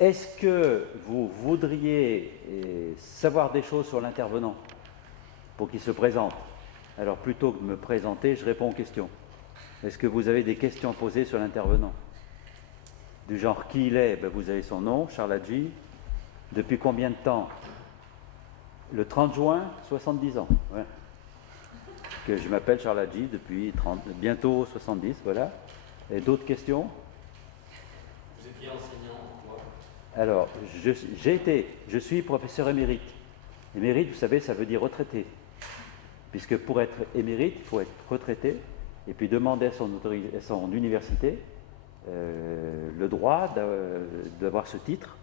est-ce que vous voudriez savoir des choses sur l'intervenant pour qu'il se présente? Alors plutôt que de me présenter, je réponds aux questions. Est-ce que vous avez des questions posées sur l'intervenant? Du genre qui il est? Ben, vous avez son nom, Charles Hadji. Depuis combien de temps? Le 30 juin, 70 ans. Ouais. Que je m'appelle Charles Hadji depuis bientôt 70, voilà. Et d'autres questions? Vous étiez enseignant en quoi? Alors, je suis professeur émérite. Émérite, vous savez, ça veut dire retraité. Puisque pour être émérite, il faut être retraité et puis demander à son université le droit d'avoir ce titre.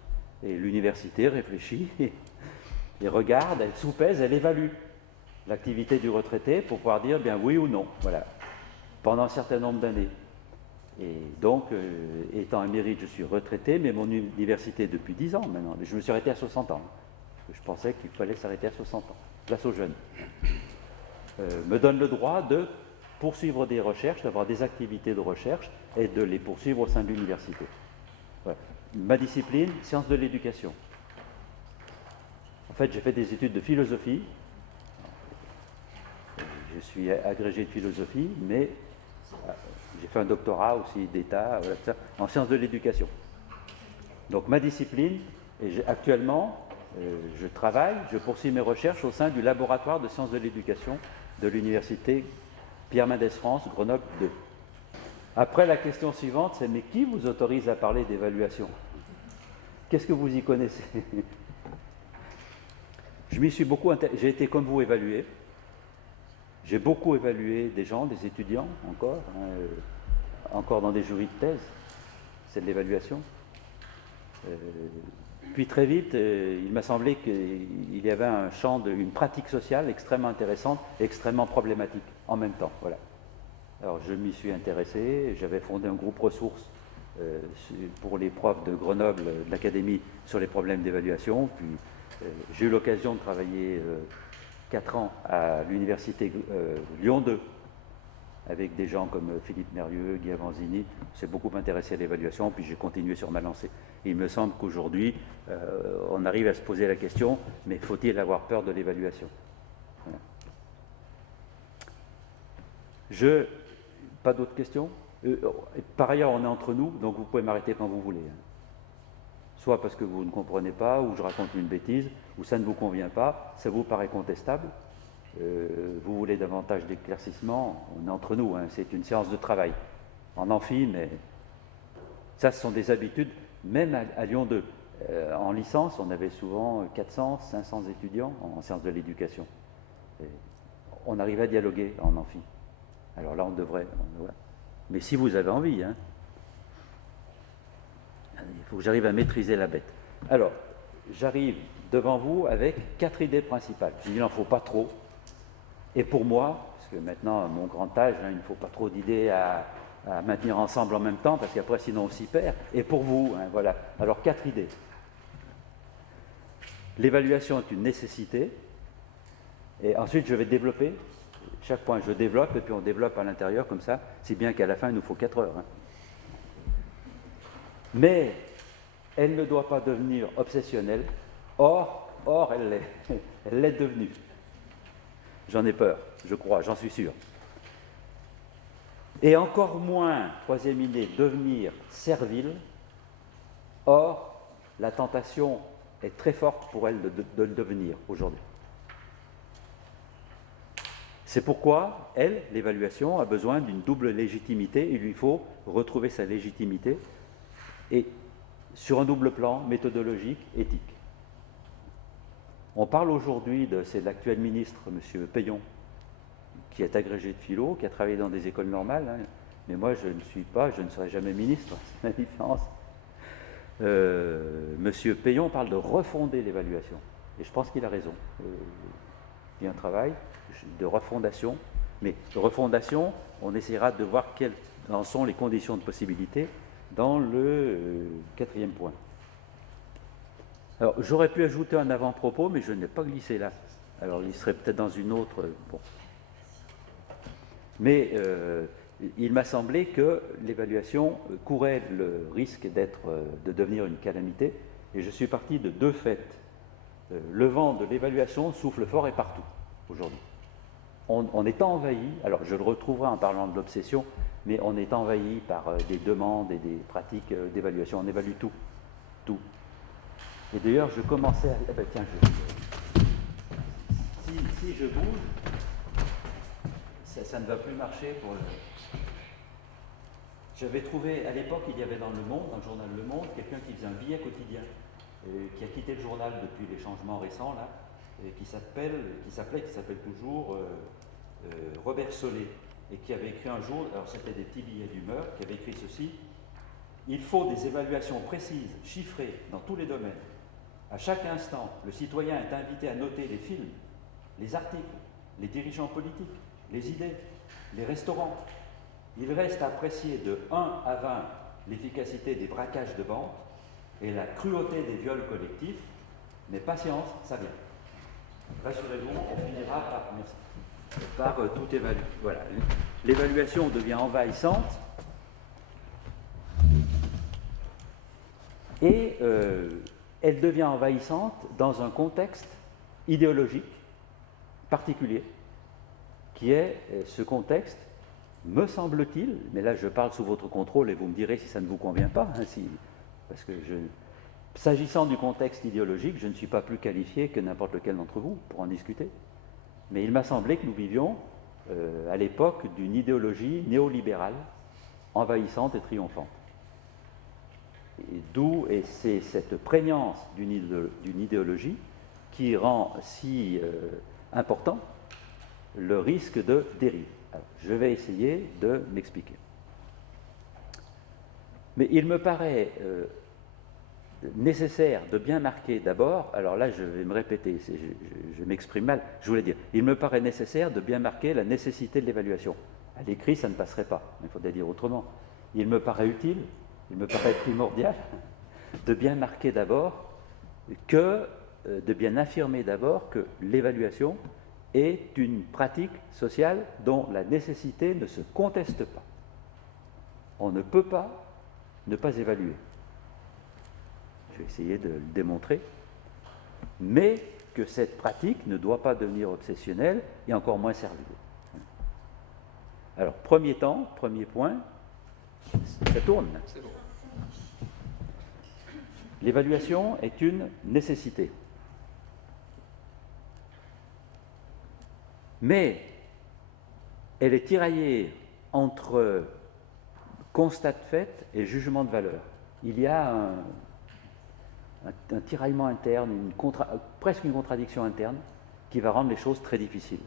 Et l'université réfléchit et regarde, elle soupèse, elle évalue l'activité du retraité pour pouvoir dire bien oui ou non, voilà, pendant un certain nombre d'années. Et donc, étant émérite, je suis retraité, mais mon université depuis 10 ans maintenant, je me suis arrêté à 60 ans, parce que je pensais qu'il fallait s'arrêter à 60 ans, place aux jeunes, me donne le droit de poursuivre des recherches, d'avoir des activités de recherche et de les poursuivre au sein de l'université. Voilà. Ma discipline, sciences de l'éducation. En fait, j'ai fait des études de philosophie. Je suis agrégé de philosophie, mais j'ai fait un doctorat aussi d'État en sciences de l'éducation. Donc ma discipline, actuellement, je travaille, je poursuis mes recherches au sein du laboratoire de sciences de l'éducation de l'université Pierre Mendès France, Grenoble 2. Après, la question suivante, c'est mais qui vous autorise à parler d'évaluation? Qu'est-ce que vous y connaissez? Je m'y suis beaucoup intéressé. J'ai été comme vous évalué. J'ai beaucoup évalué des gens, des étudiants encore dans des jurys de thèse. C'est de l'évaluation. Puis très vite, il m'a semblé qu'il y avait un champ une pratique sociale extrêmement intéressante et extrêmement problématique en même temps. Voilà. Alors je m'y suis intéressé, j'avais fondé un groupe ressources pour les profs de Grenoble, de l'Académie, sur les problèmes d'évaluation. Puis j'ai eu l'occasion de travailler 4 ans à l'université Lyon 2 avec des gens comme Philippe Mérieux, Guy Avanzini. C'est beaucoup intéressé à l'évaluation, puis j'ai continué sur ma lancée. Et il me semble qu'aujourd'hui, on arrive à se poser la question, mais faut-il avoir peur de l'évaluation? Voilà. Pas d'autres questions? Par ailleurs, on est entre nous, donc vous pouvez m'arrêter quand vous voulez. Soit parce que vous ne comprenez pas, ou je raconte une bêtise, ou ça ne vous convient pas, ça vous paraît contestable. Vous voulez davantage d'éclaircissement, on est entre nous, hein, c'est une séance de travail. En amphi, mais ça, ce sont des habitudes, même à Lyon 2. En licence, on avait souvent 400, 500 étudiants en sciences de l'éducation. On arrivait à dialoguer en amphi. Alors là, on devrait. Mais si vous avez envie, hein, il faut que j'arrive à maîtriser la bête. Alors, j'arrive devant vous avec 4 idées principales. Il n'en faut pas trop. Et pour moi, parce que maintenant, à mon grand âge, hein, il ne faut pas trop d'idées à maintenir ensemble en même temps, parce qu'après, sinon, on s'y perd. Et pour vous, hein, voilà. Alors, 4 idées. L'évaluation est une nécessité. Et ensuite, je vais développer. Chaque point, je développe, et puis on développe à l'intérieur, comme ça, si bien qu'à la fin, il nous faut 4 heures. Hein. Mais elle ne doit pas devenir obsessionnelle. Or elle l'est. Elle l'est devenue. J'en ai peur, je crois, j'en suis sûr. Et encore moins, troisième idée, devenir servile. Or, la tentation est très forte pour elle de le devenir aujourd'hui. C'est pourquoi, elle, l'évaluation, a besoin d'une double légitimité. Il lui faut retrouver sa légitimité et sur un double plan, méthodologique, éthique. On parle aujourd'hui c'est l'actuel ministre, M. Payon, qui est agrégé de philo, qui a travaillé dans des écoles normales, hein, mais moi je ne serai jamais ministre, c'est la différence. M. Payon parle de refonder l'évaluation, et je pense qu'il a raison. Il y a un travail de refondation, mais de refondation, on essaiera de voir quelles en sont les conditions de possibilité dans le 4e point. Alors, j'aurais pu ajouter un avant-propos, mais je ne l'ai pas glissé là. Alors, il serait peut-être dans une autre... Bon. Mais il m'a semblé que l'évaluation courait le risque de devenir une calamité, et je suis parti de deux faits. Le vent de l'évaluation souffle fort et partout, aujourd'hui. On est envahi, alors je le retrouverai en parlant de l'obsession, mais on est envahi par des demandes et des pratiques d'évaluation. On évalue tout. Tout. Et d'ailleurs, je commençais à... Eh ben, tiens, si je bouge, ça ne va plus marcher pour le... J'avais trouvé, à l'époque, il y avait dans Le Monde, dans le journal Le Monde, quelqu'un qui faisait un billet quotidien, qui a quitté le journal depuis les changements récents, là, qui s'appelle toujours Robert Solé, et qui avait écrit un jour, alors c'était des petits billets d'humeur, qui avait écrit ceci: il faut des évaluations précises, chiffrées, dans tous les domaines. À chaque instant, le citoyen est invité à noter les films, les articles, les dirigeants politiques, les idées, les restaurants. Il reste à apprécier de 1 à 20 l'efficacité des braquages de banque et la cruauté des viols collectifs, mais patience, ça vient. Rassurez-vous, on finira par tout évaluer. Voilà. L'évaluation devient envahissante et elle devient envahissante dans un contexte idéologique particulier, qui est ce contexte, me semble-t-il, mais là je parle sous votre contrôle et vous me direz si ça ne vous convient pas, hein, parce que s'agissant du contexte idéologique, je ne suis pas plus qualifié que n'importe lequel d'entre vous pour en discuter. Mais il m'a semblé que nous vivions à l'époque d'une idéologie néolibérale envahissante et triomphante. Et c'est cette prégnance d'une idéologie qui rend si important le risque de dérive. Alors, je vais essayer de m'expliquer. Mais il me paraît nécessaire de bien marquer d'abord, alors là je vais me répéter, je m'exprime mal, je voulais dire, il me paraît nécessaire de bien marquer la nécessité de l'évaluation. À l'écrit, ça ne passerait pas, il faudrait dire autrement. Il me paraît utile, il me paraît primordial de bien marquer d'abord de bien affirmer d'abord que l'évaluation est une pratique sociale dont la nécessité ne se conteste pas. On ne peut pas ne pas évaluer. Je vais essayer de le démontrer. Mais que cette pratique ne doit pas devenir obsessionnelle et encore moins servile. Alors, premier point, ça tourne. C'est bon. L'évaluation est une nécessité. Mais elle est tiraillée entre constat de fait et jugement de valeur. Il y a un tiraillement interne, presque une contradiction interne, qui va rendre les choses très difficiles.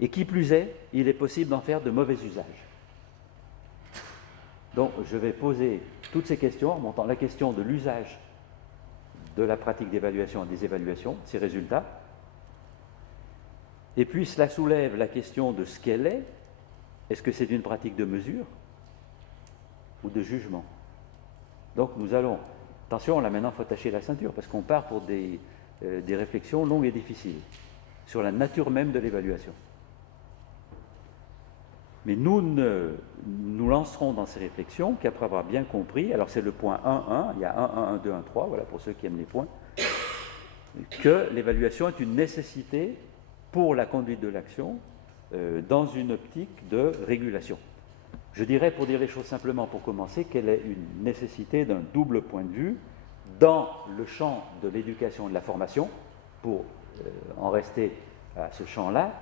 Et qui plus est, il est possible d'en faire de mauvais usages. Donc je vais poser toutes ces questions en remontant la question de l'usage de la pratique d'évaluation et des évaluations, ses résultats. Et puis cela soulève la question de ce qu'elle est. Est-ce que c'est une pratique de mesure ou de jugement? Donc nous allons, attention là maintenant il faut attacher la ceinture parce qu'on part pour des réflexions longues et difficiles sur la nature même de l'évaluation. Mais nous nous lancerons dans ces réflexions qu'après avoir bien compris, alors c'est le point 1.1, il y a 1.1, 1.2, 1.3, voilà pour ceux qui aiment les points, que l'évaluation est une nécessité pour la conduite de l'action dans une optique de régulation. Je dirais, pour dire les choses simplement, pour commencer, qu'elle est une nécessité d'un double point de vue dans le champ de l'éducation et de la formation, pour en rester à ce champ-là.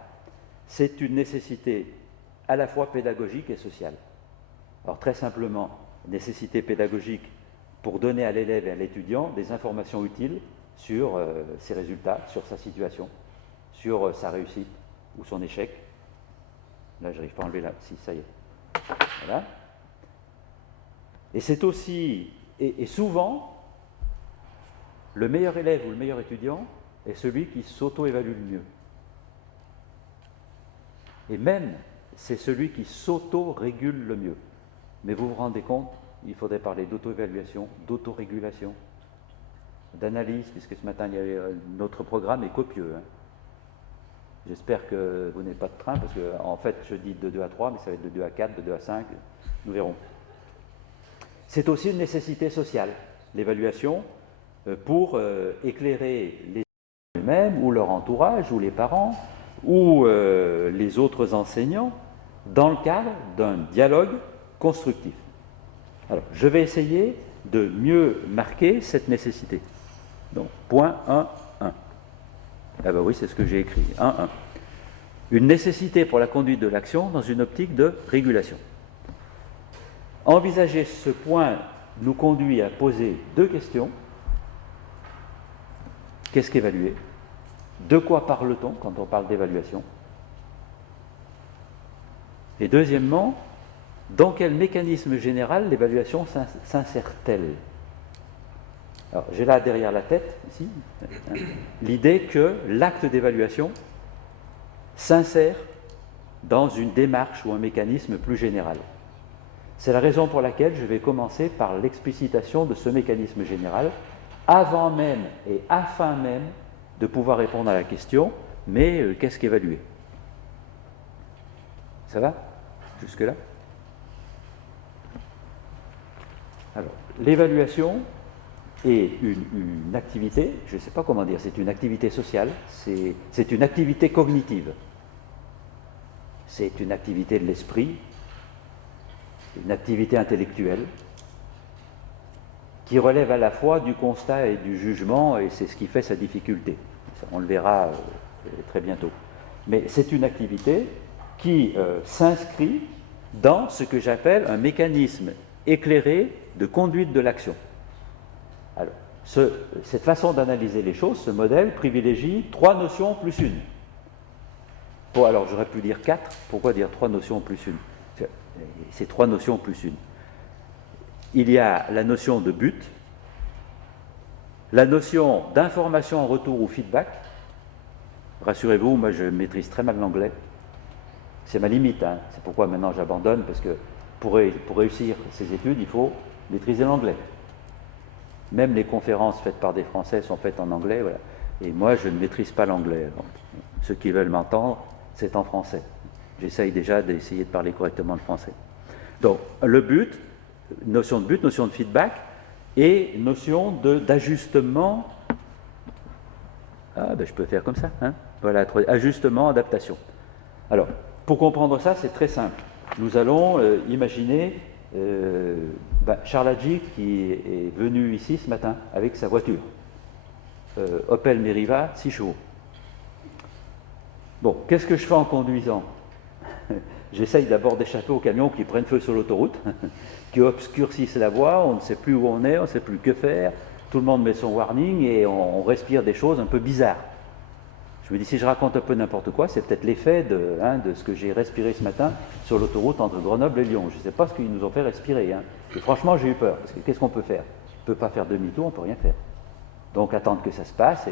C'est une nécessité à la fois pédagogique et sociale. Alors très simplement, nécessité pédagogique pour donner à l'élève et à l'étudiant des informations utiles sur ses résultats, sur sa situation, sur sa réussite ou son échec. Là, je n'arrive pas à enlever là. Si, ça y est. Voilà. Et c'est aussi, et souvent, le meilleur élève ou le meilleur étudiant est celui qui s'auto-évalue le mieux. Et même, c'est celui qui s'auto-régule le mieux. Mais vous vous rendez compte, il faudrait parler d'auto-évaluation, d'autorégulation, d'analyse, puisque ce matin, notre programme est copieux. Hein. J'espère que vous n'avez pas de train, parce que en fait, je dis de 2 à 3, mais ça va être de 2 à 4, de 2 à 5, nous verrons. C'est aussi une nécessité sociale, l'évaluation, pour éclairer les eux-mêmes, ou leur entourage, ou les parents, ou les autres enseignants, dans le cadre d'un dialogue constructif. Alors, je vais essayer de mieux marquer cette nécessité. Donc, point 1, 1. Ah ben oui, c'est ce que j'ai écrit, 1, 1. Une nécessité pour la conduite de l'action dans une optique de régulation. Envisager ce point nous conduit à poser deux questions. Qu'est-ce qu'évaluer? De quoi parle-t-on quand on parle d'évaluation? Et deuxièmement, dans quel mécanisme général l'évaluation s'insère-t-elle? Alors, j'ai là derrière la tête, ici, l'idée que l'acte d'évaluation s'insère dans une démarche ou un mécanisme plus général. C'est la raison pour laquelle je vais commencer par l'explicitation de ce mécanisme général, avant même et afin même de pouvoir répondre à la question, mais qu'est-ce qu'évaluer? Ça va? Jusque-là? Alors, l'évaluation est une activité, je ne sais pas comment dire, c'est une activité sociale, c'est une activité cognitive, c'est une activité de l'esprit, une activité intellectuelle, qui relève à la fois du constat et du jugement, et c'est ce qui fait sa difficulté. On le verra très bientôt. Mais c'est une activité qui s'inscrit dans ce que j'appelle un mécanisme éclairé de conduite de l'action. Alors, cette façon d'analyser les choses, ce modèle privilégie 3 notions plus une. Bon, alors j'aurais pu dire 4, pourquoi dire 3 notions plus une? C'est 3 notions plus une. Il y a la notion de but, la notion d'information en retour ou feedback. Rassurez-vous, moi je maîtrise très mal l'anglais. C'est ma limite, hein. C'est pourquoi maintenant j'abandonne, parce que pour réussir ces études, il faut maîtriser l'anglais. Même les conférences faites par des Français sont faites en anglais, voilà. Et moi je ne maîtrise pas l'anglais. Donc, ceux qui veulent m'entendre, c'est en français. J'essaye déjà d'essayer de parler correctement le français. Donc, le but, notion de but, notion de feedback, et notion d'ajustement. Ah, ben je peux faire comme ça, hein. Voilà, ajustement, adaptation. Alors, pour comprendre ça, c'est très simple. Nous allons imaginer Charles Hadji qui est venu ici ce matin avec sa voiture. Opel Meriva, 6 chevaux. Bon, qu'est-ce que je fais en conduisant? J'essaye d'abord d'échapper aux camions qui prennent feu sur l'autoroute, qui obscurcissent la voie, on ne sait plus où on est, on ne sait plus que faire, tout le monde met son warning et on respire des choses un peu bizarres. Je me dis, si je raconte un peu n'importe quoi, c'est peut-être l'effet de ce que j'ai respiré ce matin sur l'autoroute entre Grenoble et Lyon. Je ne sais pas ce qu'ils nous ont fait respirer. Hein. Et franchement, j'ai eu peur, parce que qu'est-ce qu'on peut faire? On ne peut pas faire demi-tour, on ne peut rien faire. Donc attendre que ça se passe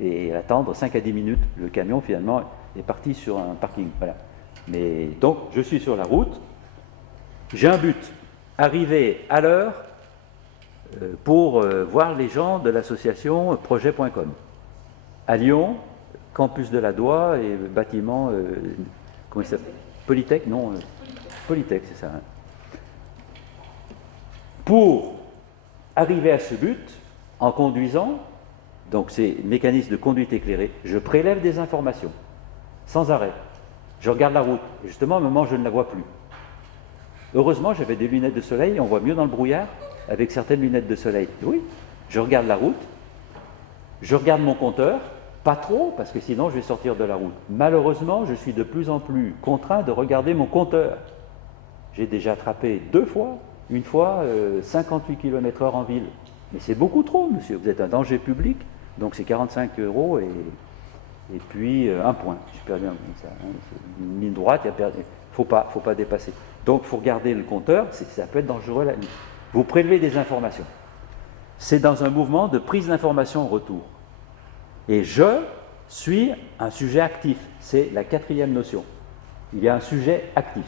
et attendre 5 à 10 minutes. Le camion, finalement, est parti sur un parking. Voilà. Mais donc, je suis sur la route, j'ai un but, arriver à l'heure pour voir les gens de l'association projet.com. À Lyon, campus de la Doua et bâtiment, comment il s'appelle? Polytech, non Polytech, c'est ça. Hein. Pour arriver à ce but, en conduisant, donc c'est mécanisme de conduite éclairée, je prélève des informations, sans arrêt. Je regarde la route. Et justement, à un moment, je ne la vois plus. Heureusement, j'avais des lunettes de soleil, on voit mieux dans le brouillard avec certaines lunettes de soleil. Oui, je regarde la route, je regarde mon compteur, pas trop, parce que sinon je vais sortir de la route. Malheureusement, je suis de plus en plus contraint de regarder mon compteur. J'ai déjà attrapé 2 fois, une fois 58 km/h en ville. Mais c'est beaucoup trop, monsieur, vous êtes un danger public, donc c'est 45 € et puis 1 point. J'ai perdu ça, hein, une ligne droite, il ne faut pas dépasser. Donc il faut regarder le compteur, ça peut être dangereux la nuit. Vous prélevez des informations. C'est dans un mouvement de prise d'information en retour. Et je suis un sujet actif. C'est la 4e notion. Il y a un sujet actif.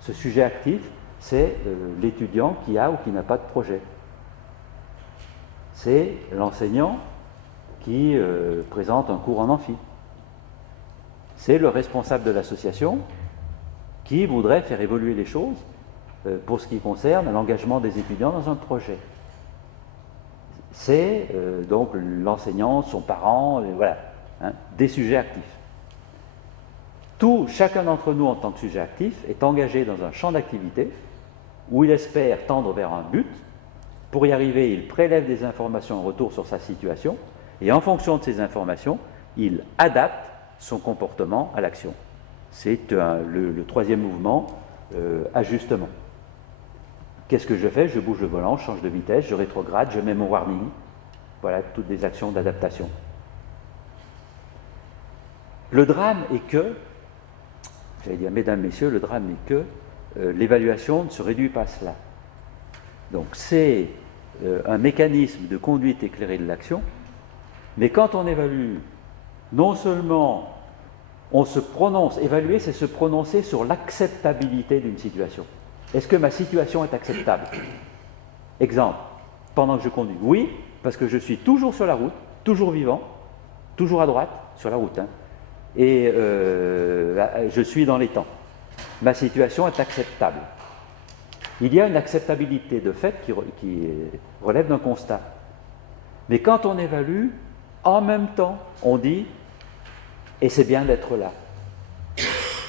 Ce sujet actif, c'est l'étudiant qui a ou qui n'a pas de projet. C'est l'enseignant qui présente un cours en amphi. c'est le responsable de l'association qui voudrait faire évoluer les choses pour ce qui concerne l'engagement des étudiants dans un projet. C'est donc l'enseignant, son parent, voilà, hein, des sujets actifs. Chacun d'entre nous en tant que sujet actif est engagé dans un champ d'activité où il espère tendre vers un but. Pour y arriver, il prélève des informations en retour sur sa situation et en fonction de ces informations, il adapte son comportement à l'action. C'est le troisième mouvement, ajustement. Qu'est-ce que je fais? Je bouge le volant, je change de vitesse, je rétrograde, je mets mon warning. Voilà, toutes des actions d'adaptation. Le drame est que, j'allais dire, mesdames, messieurs, le drame est que l'évaluation ne se réduit pas à cela. Donc c'est un mécanisme de conduite éclairée de l'action, mais quand on évalue, non seulement on se prononce, évaluer c'est se prononcer sur l'acceptabilité d'une situation. Est-ce que ma situation est acceptable? Exemple, pendant que je conduis, oui, parce que je suis toujours sur la route, toujours vivant, toujours à droite, sur la route, hein, et je suis dans les temps. Ma situation est acceptable. Il y a une acceptabilité de fait qui relève d'un constat. Mais quand on évalue, en même temps, on dit « et c'est bien d'être là ».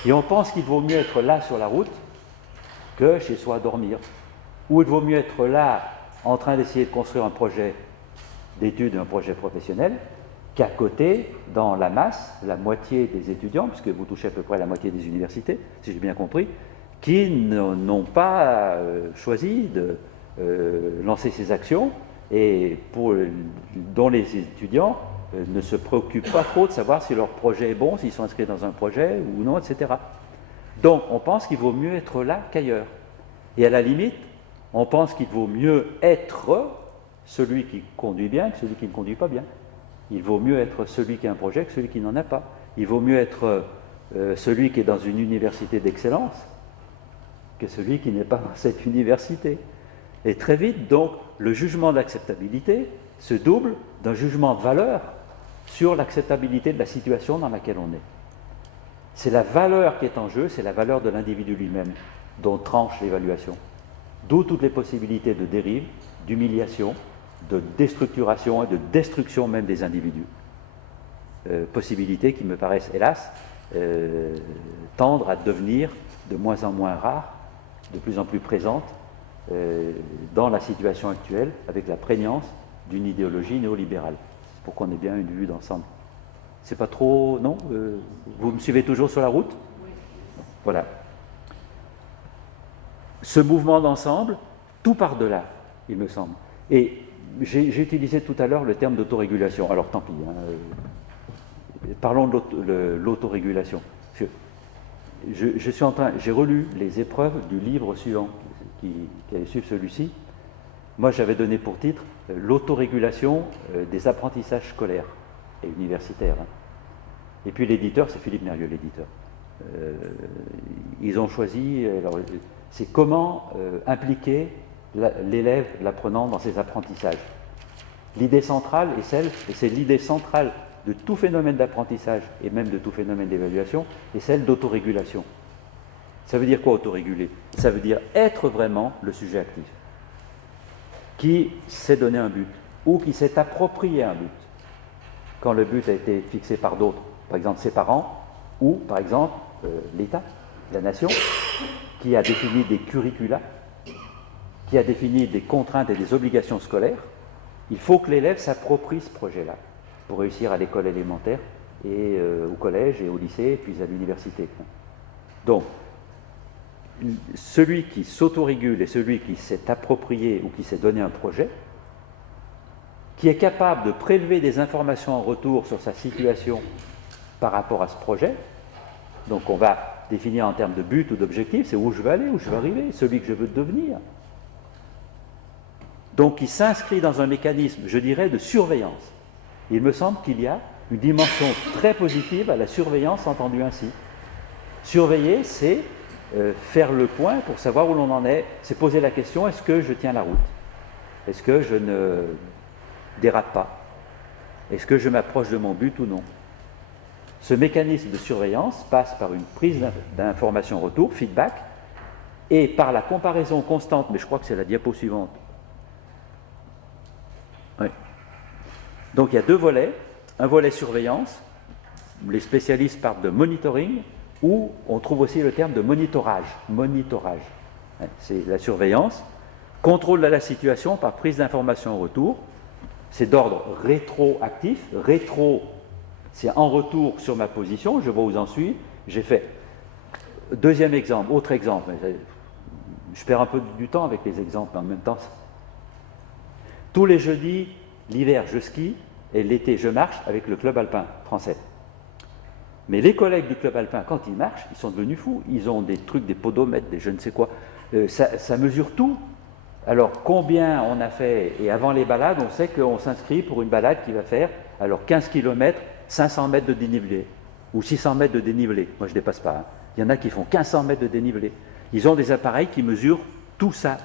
Et on pense qu'il vaut mieux être là sur la route que chez soi à dormir. Ou il vaut mieux être là en train d'essayer de construire un projet d'études, un projet professionnel, qu'à côté, dans la masse, la moitié des étudiants, puisque vous touchez à peu près la moitié des universités, si j'ai bien compris, qui n'ont pas choisi de lancer ces actions et dont les étudiants ne se préoccupent pas trop de savoir si leur projet est bon, s'ils sont inscrits dans un projet ou non, etc. Donc on pense qu'il vaut mieux être là qu'ailleurs. Et à la limite, on pense qu'il vaut mieux être celui qui conduit bien que celui qui ne conduit pas bien. Il vaut mieux être celui qui a un projet que celui qui n'en a pas. Il vaut mieux être celui qui est dans une université d'excellence que celui qui n'est pas dans cette université. Et très vite, donc, le jugement d'acceptabilité se double d'un jugement de valeur sur l'acceptabilité de la situation dans laquelle on est. C'est la valeur qui est en jeu, c'est la valeur de l'individu lui-même dont tranche l'évaluation. D'où toutes les possibilités de dérive, d'humiliation, de déstructuration et de destruction même des individus. Possibilités qui me paraissent, hélas, tendre à devenir de moins en moins rares, de plus en plus présentes dans la situation actuelle, avec la prégnance d'une idéologie néolibérale. C'est pour qu'on ait bien une vue d'ensemble. C'est pas trop... Non vous me suivez toujours sur la route? Oui. Voilà. Ce mouvement d'ensemble, tout part de là, il me semble. Et j'ai utilisé tout à l'heure le terme d'autorégulation. Alors tant pis, hein, parlons de l'autorégulation. J'ai relu les épreuves du livre suivant, qui allait suivre celui-ci. Moi, j'avais donné pour titre l'autorégulation des apprentissages scolaires et universitaires. Hein. Et puis l'éditeur, c'est Philippe Mérieux, l'éditeur. Ils ont choisi, c'est comment impliquer l'élève, l'apprenant dans ses apprentissages. L'idée centrale est celle, et c'est l'idée centrale de tout phénomène d'apprentissage et même de tout phénomène d'évaluation, est celle d'autorégulation. Ça veut dire quoi autoréguler? Ça veut dire être vraiment le sujet actif, qui s'est donné un but, ou qui s'est approprié un but, quand le but a été fixé par d'autres, par exemple ses parents, ou par exemple l'État, la nation, qui a défini des curricula, qui a défini des contraintes et des obligations scolaires. Il faut que l'élève s'approprie ce projet-là pour réussir à l'école élémentaire et au collège et au lycée, puis à l'université. Donc, celui qui s'autorégule et celui qui s'est approprié ou qui s'est donné un projet, qui est capable de prélever des informations en retour sur sa situation par rapport à ce projet, donc on va définir en termes de but ou d'objectif, c'est où je veux aller, où je veux arriver, celui que je veux devenir. Donc il s'inscrit dans un mécanisme, je dirais, de surveillance. Il me semble qu'il y a une dimension très positive à la surveillance entendue ainsi. Surveiller, c'est faire le point pour savoir où l'on en est, c'est poser la question, est-ce que je tiens la route? Est-ce que je ne dérape pas? Est-ce que je m'approche de mon but ou non? Ce mécanisme de surveillance passe par une prise d'information retour, feedback, et par la comparaison constante, mais je crois que c'est la diapo suivante. Oui. Donc il y a deux volets, un volet surveillance, où les spécialistes parlent de monitoring, où on trouve aussi le terme de monitorage. Monitorage, c'est la surveillance, contrôle de la situation par prise d'information en retour, c'est d'ordre rétroactif, rétro, c'est en retour sur ma position, je vois où j'en suis, j'ai fait. Deuxième exemple, autre exemple, je perds un peu du temps avec les exemples en même temps. Tous les jeudis, l'hiver, je skie, et l'été, je marche avec le club alpin français. Mais les collègues du club alpin, quand ils marchent, ils sont devenus fous. Ils ont des trucs, des podomètres, des je ne sais quoi. Ça mesure tout. Alors, combien on a fait? Et avant les balades, on sait qu'on s'inscrit pour une balade qui va faire, alors 15 km, 500 mètres de dénivelé, ou 600 mètres de dénivelé. Moi, je ne dépasse pas. Hein. Il y en a qui font 1500 mètres de dénivelé. Ils ont des appareils qui mesurent tout ça.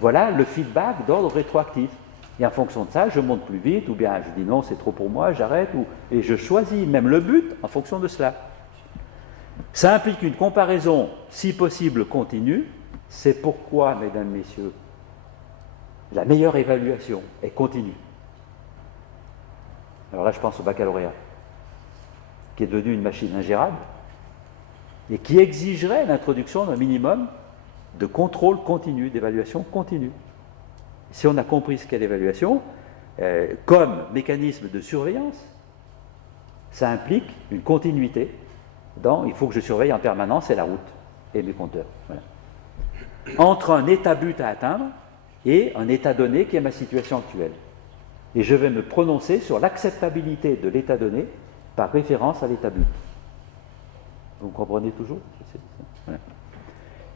Voilà le feedback d'ordre rétroactif. Et en fonction de ça, je monte plus vite, ou bien je dis non, c'est trop pour moi, j'arrête, et je choisis même le but en fonction de cela. Ça implique une comparaison, si possible, continue. C'est pourquoi, mesdames, messieurs, la meilleure évaluation est continue. Alors là, je pense au baccalauréat, qui est devenu une machine ingérable, et qui exigerait l'introduction d'un minimum de contrôle continu, d'évaluation continue. Si on a compris ce qu'est l'évaluation, comme mécanisme de surveillance, ça implique une continuité dans il faut que je surveille en permanence, c'est la route et mes compteurs. Voilà. Entre un état but à atteindre et un état donné qui est ma situation actuelle. Et je vais me prononcer sur l'acceptabilité de l'état donné par référence à l'état but. Vous comprenez toujours? Voilà.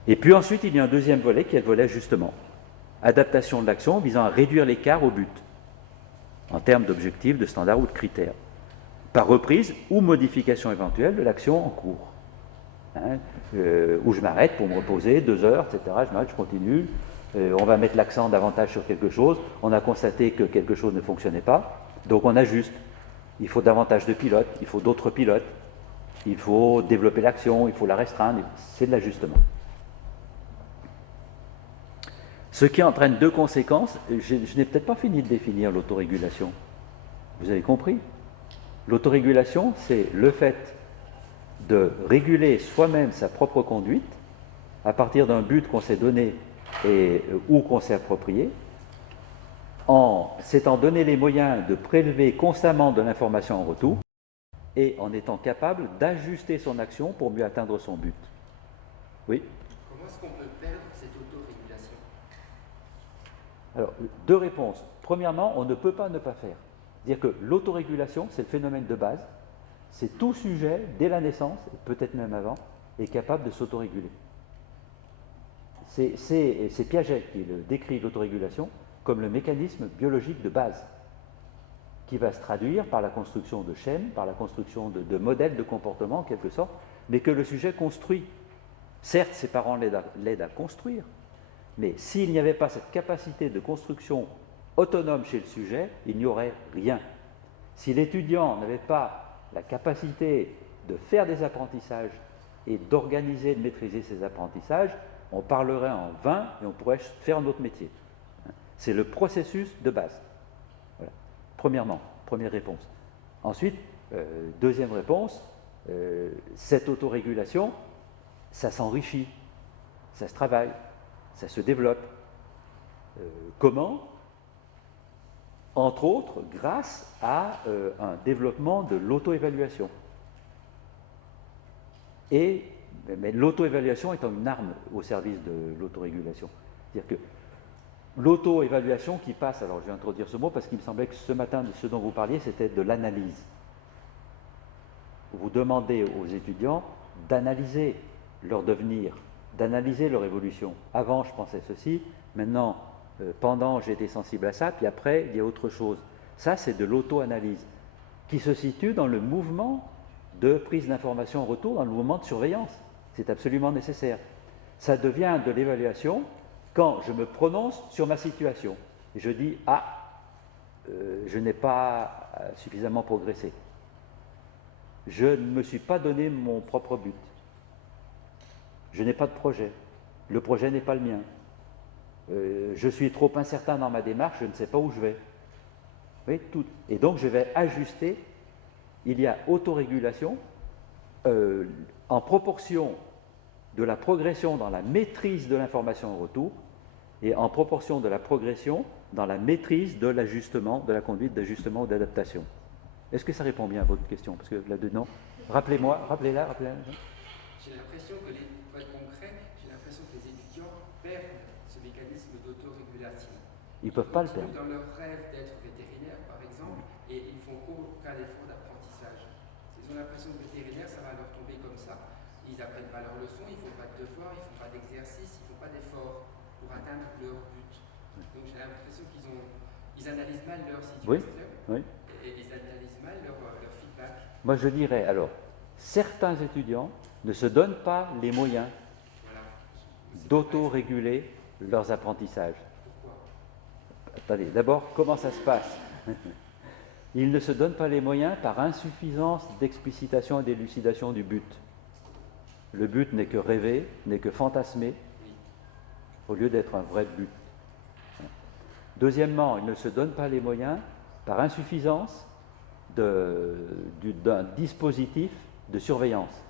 Et puis ensuite, il y a un deuxième volet qui est le volet ajustement. Adaptation de l'action visant à réduire l'écart au but, en termes d'objectifs, de standards ou de critères, par reprise ou modification éventuelle de l'action en cours. Où je m'arrête pour me reposer, 2 heures, etc. Je m'arrête, je continue. On va mettre l'accent davantage sur quelque chose. On a constaté que quelque chose ne fonctionnait pas, donc on ajuste. Il faut davantage de pilotes, il faut d'autres pilotes, il faut développer l'action, il faut la restreindre. C'est de l'ajustement. Ce qui entraîne deux conséquences. Je n'ai peut-être pas fini de définir l'autorégulation. Vous avez compris? L'autorégulation, c'est le fait de réguler soi-même sa propre conduite à partir d'un but qu'on s'est donné ou qu'on s'est approprié, en s'étant donné les moyens de prélever constamment de l'information en retour et en étant capable d'ajuster son action pour mieux atteindre son but. Oui? Comment est-ce qu'on peut perdre cette autorégulation? Alors, deux réponses. Premièrement, on ne peut pas ne pas faire. C'est-à-dire que l'autorégulation, c'est le phénomène de base. C'est tout sujet, dès la naissance, et peut-être même avant, est capable de s'autoréguler. C'est Piaget qui décrit l'autorégulation comme le mécanisme biologique de base, qui va se traduire par la construction de schèmes, par la construction de modèles de comportement en quelque sorte, mais que le sujet construit. Certes, ses parents l'aident à construire, mais s'il n'y avait pas cette capacité de construction autonome chez le sujet, il n'y aurait rien. Si l'étudiant n'avait pas la capacité de faire des apprentissages et d'organiser, de maîtriser ces apprentissages, on parlerait en vain et on pourrait faire notre métier. C'est le processus de base. Voilà. Premièrement, première réponse. Ensuite, deuxième réponse, cette autorégulation, ça s'enrichit, ça se travaille, ça se développe. Comment? Entre autres, grâce à un développement de l'auto-évaluation. Mais l'auto-évaluation étant une arme au service de l'autorégulation. C'est-à-dire que l'auto-évaluation qui passe, alors je vais introduire ce mot parce qu'il me semblait que ce matin, ce dont vous parliez, c'était de l'analyse. Vous demandez aux étudiants d'analyser leur devenir, d'analyser leur évolution. Avant, je pensais ceci, maintenant, pendant, j'ai été sensible à ça, puis après, il y a autre chose. Ça, c'est de l'auto-analyse qui se situe dans le mouvement de prise d'information en retour, dans le mouvement de surveillance. C'est absolument nécessaire. Ça devient de l'évaluation quand je me prononce sur ma situation. Et je dis, je n'ai pas suffisamment progressé. Je ne me suis pas donné mon propre but. Je n'ai pas de projet. Le projet n'est pas le mien. Je suis trop incertain dans ma démarche, je ne sais pas où je vais. Oui, tout. Et donc je vais ajuster. Il y a autorégulation en proportion de la progression dans la maîtrise de l'information en retour et en proportion de la progression dans la maîtrise de l'ajustement, de la conduite d'ajustement ou d'adaptation. Est-ce que ça répond bien à votre question? Parce que là-dedans, rappelez-la. J'ai l'impression que, pour être concret, j'ai l'impression que les étudiants perdent ce mécanisme d'autorégulation. Ils ne peuvent pas le perdre. Dans leur rêve d'être vétérinaire, par exemple, et ils font aucun effort d'apprentissage. Ils ont l'impression que vétérinaire, ça va leur tomber comme ça. Ils n'apprennent pas leurs leçons, ils ne font pas de devoirs, ils ne font pas d'exercices, ils ne font pas d'efforts pour atteindre leur but. Donc j'ai l'impression qu'ils analysent mal leur situation et ils analysent mal leur feedback. Moi je dirais alors, certains étudiants ne se donnent pas les moyens d'autoréguler leurs apprentissages. Pourquoi? Attendez, d'abord, comment ça se passe? Ils ne se donnent pas les moyens par insuffisance d'explicitation et d'élucidation du but. Le but n'est que rêver, n'est que fantasmer, au lieu d'être un vrai but. Deuxièmement, ils ne se donnent pas les moyens par insuffisance d'un dispositif de surveillance.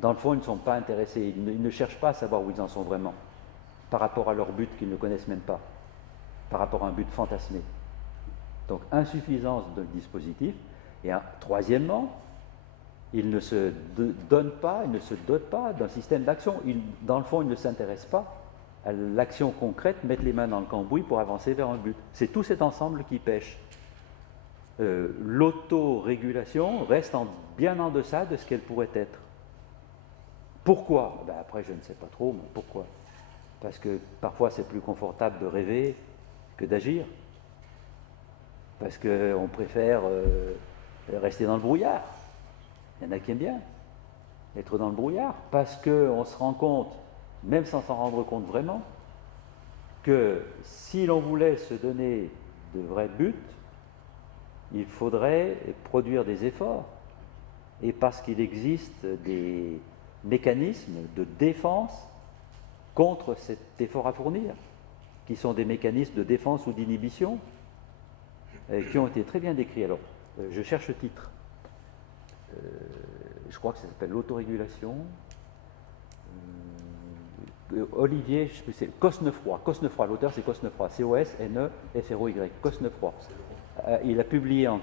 Dans le fond, ils ne sont pas intéressés, ils ne cherchent pas à savoir où ils en sont vraiment, par rapport à leur but qu'ils ne connaissent même pas, par rapport à un but fantasmé. Donc, insuffisance de dispositif. Et troisièmement, ils ne se donnent pas, ils ne se dotent pas d'un système d'action. Dans le fond, ils ne s'intéressent pas à l'action concrète, mettre les mains dans le cambouis pour avancer vers un but. C'est tout cet ensemble qui pêche. L'autorégulation reste bien en deçà de ce qu'elle pourrait être. Pourquoi? Après, je ne sais pas trop, mais pourquoi? Parce que parfois, c'est plus confortable de rêver que d'agir. Parce qu'on préfère rester dans le brouillard. Il y en a qui aiment bien être dans le brouillard. Parce qu'on se rend compte, même sans s'en rendre compte vraiment, que si l'on voulait se donner de vrais buts, il faudrait produire des efforts. Et parce qu'il existe des mécanismes de défense contre cet effort à fournir, qui sont des mécanismes de défense ou d'inhibition, qui ont été très bien décrits. Alors, je cherche le titre. Je crois que ça s'appelle l'autorégulation. Olivier, je sais plus, c'est Cosnefroy. Cosnefroy, l'auteur c'est Cosnefroy, C-O-S-N-E-F-R-O-Y, Cosnefroy. Il a publié en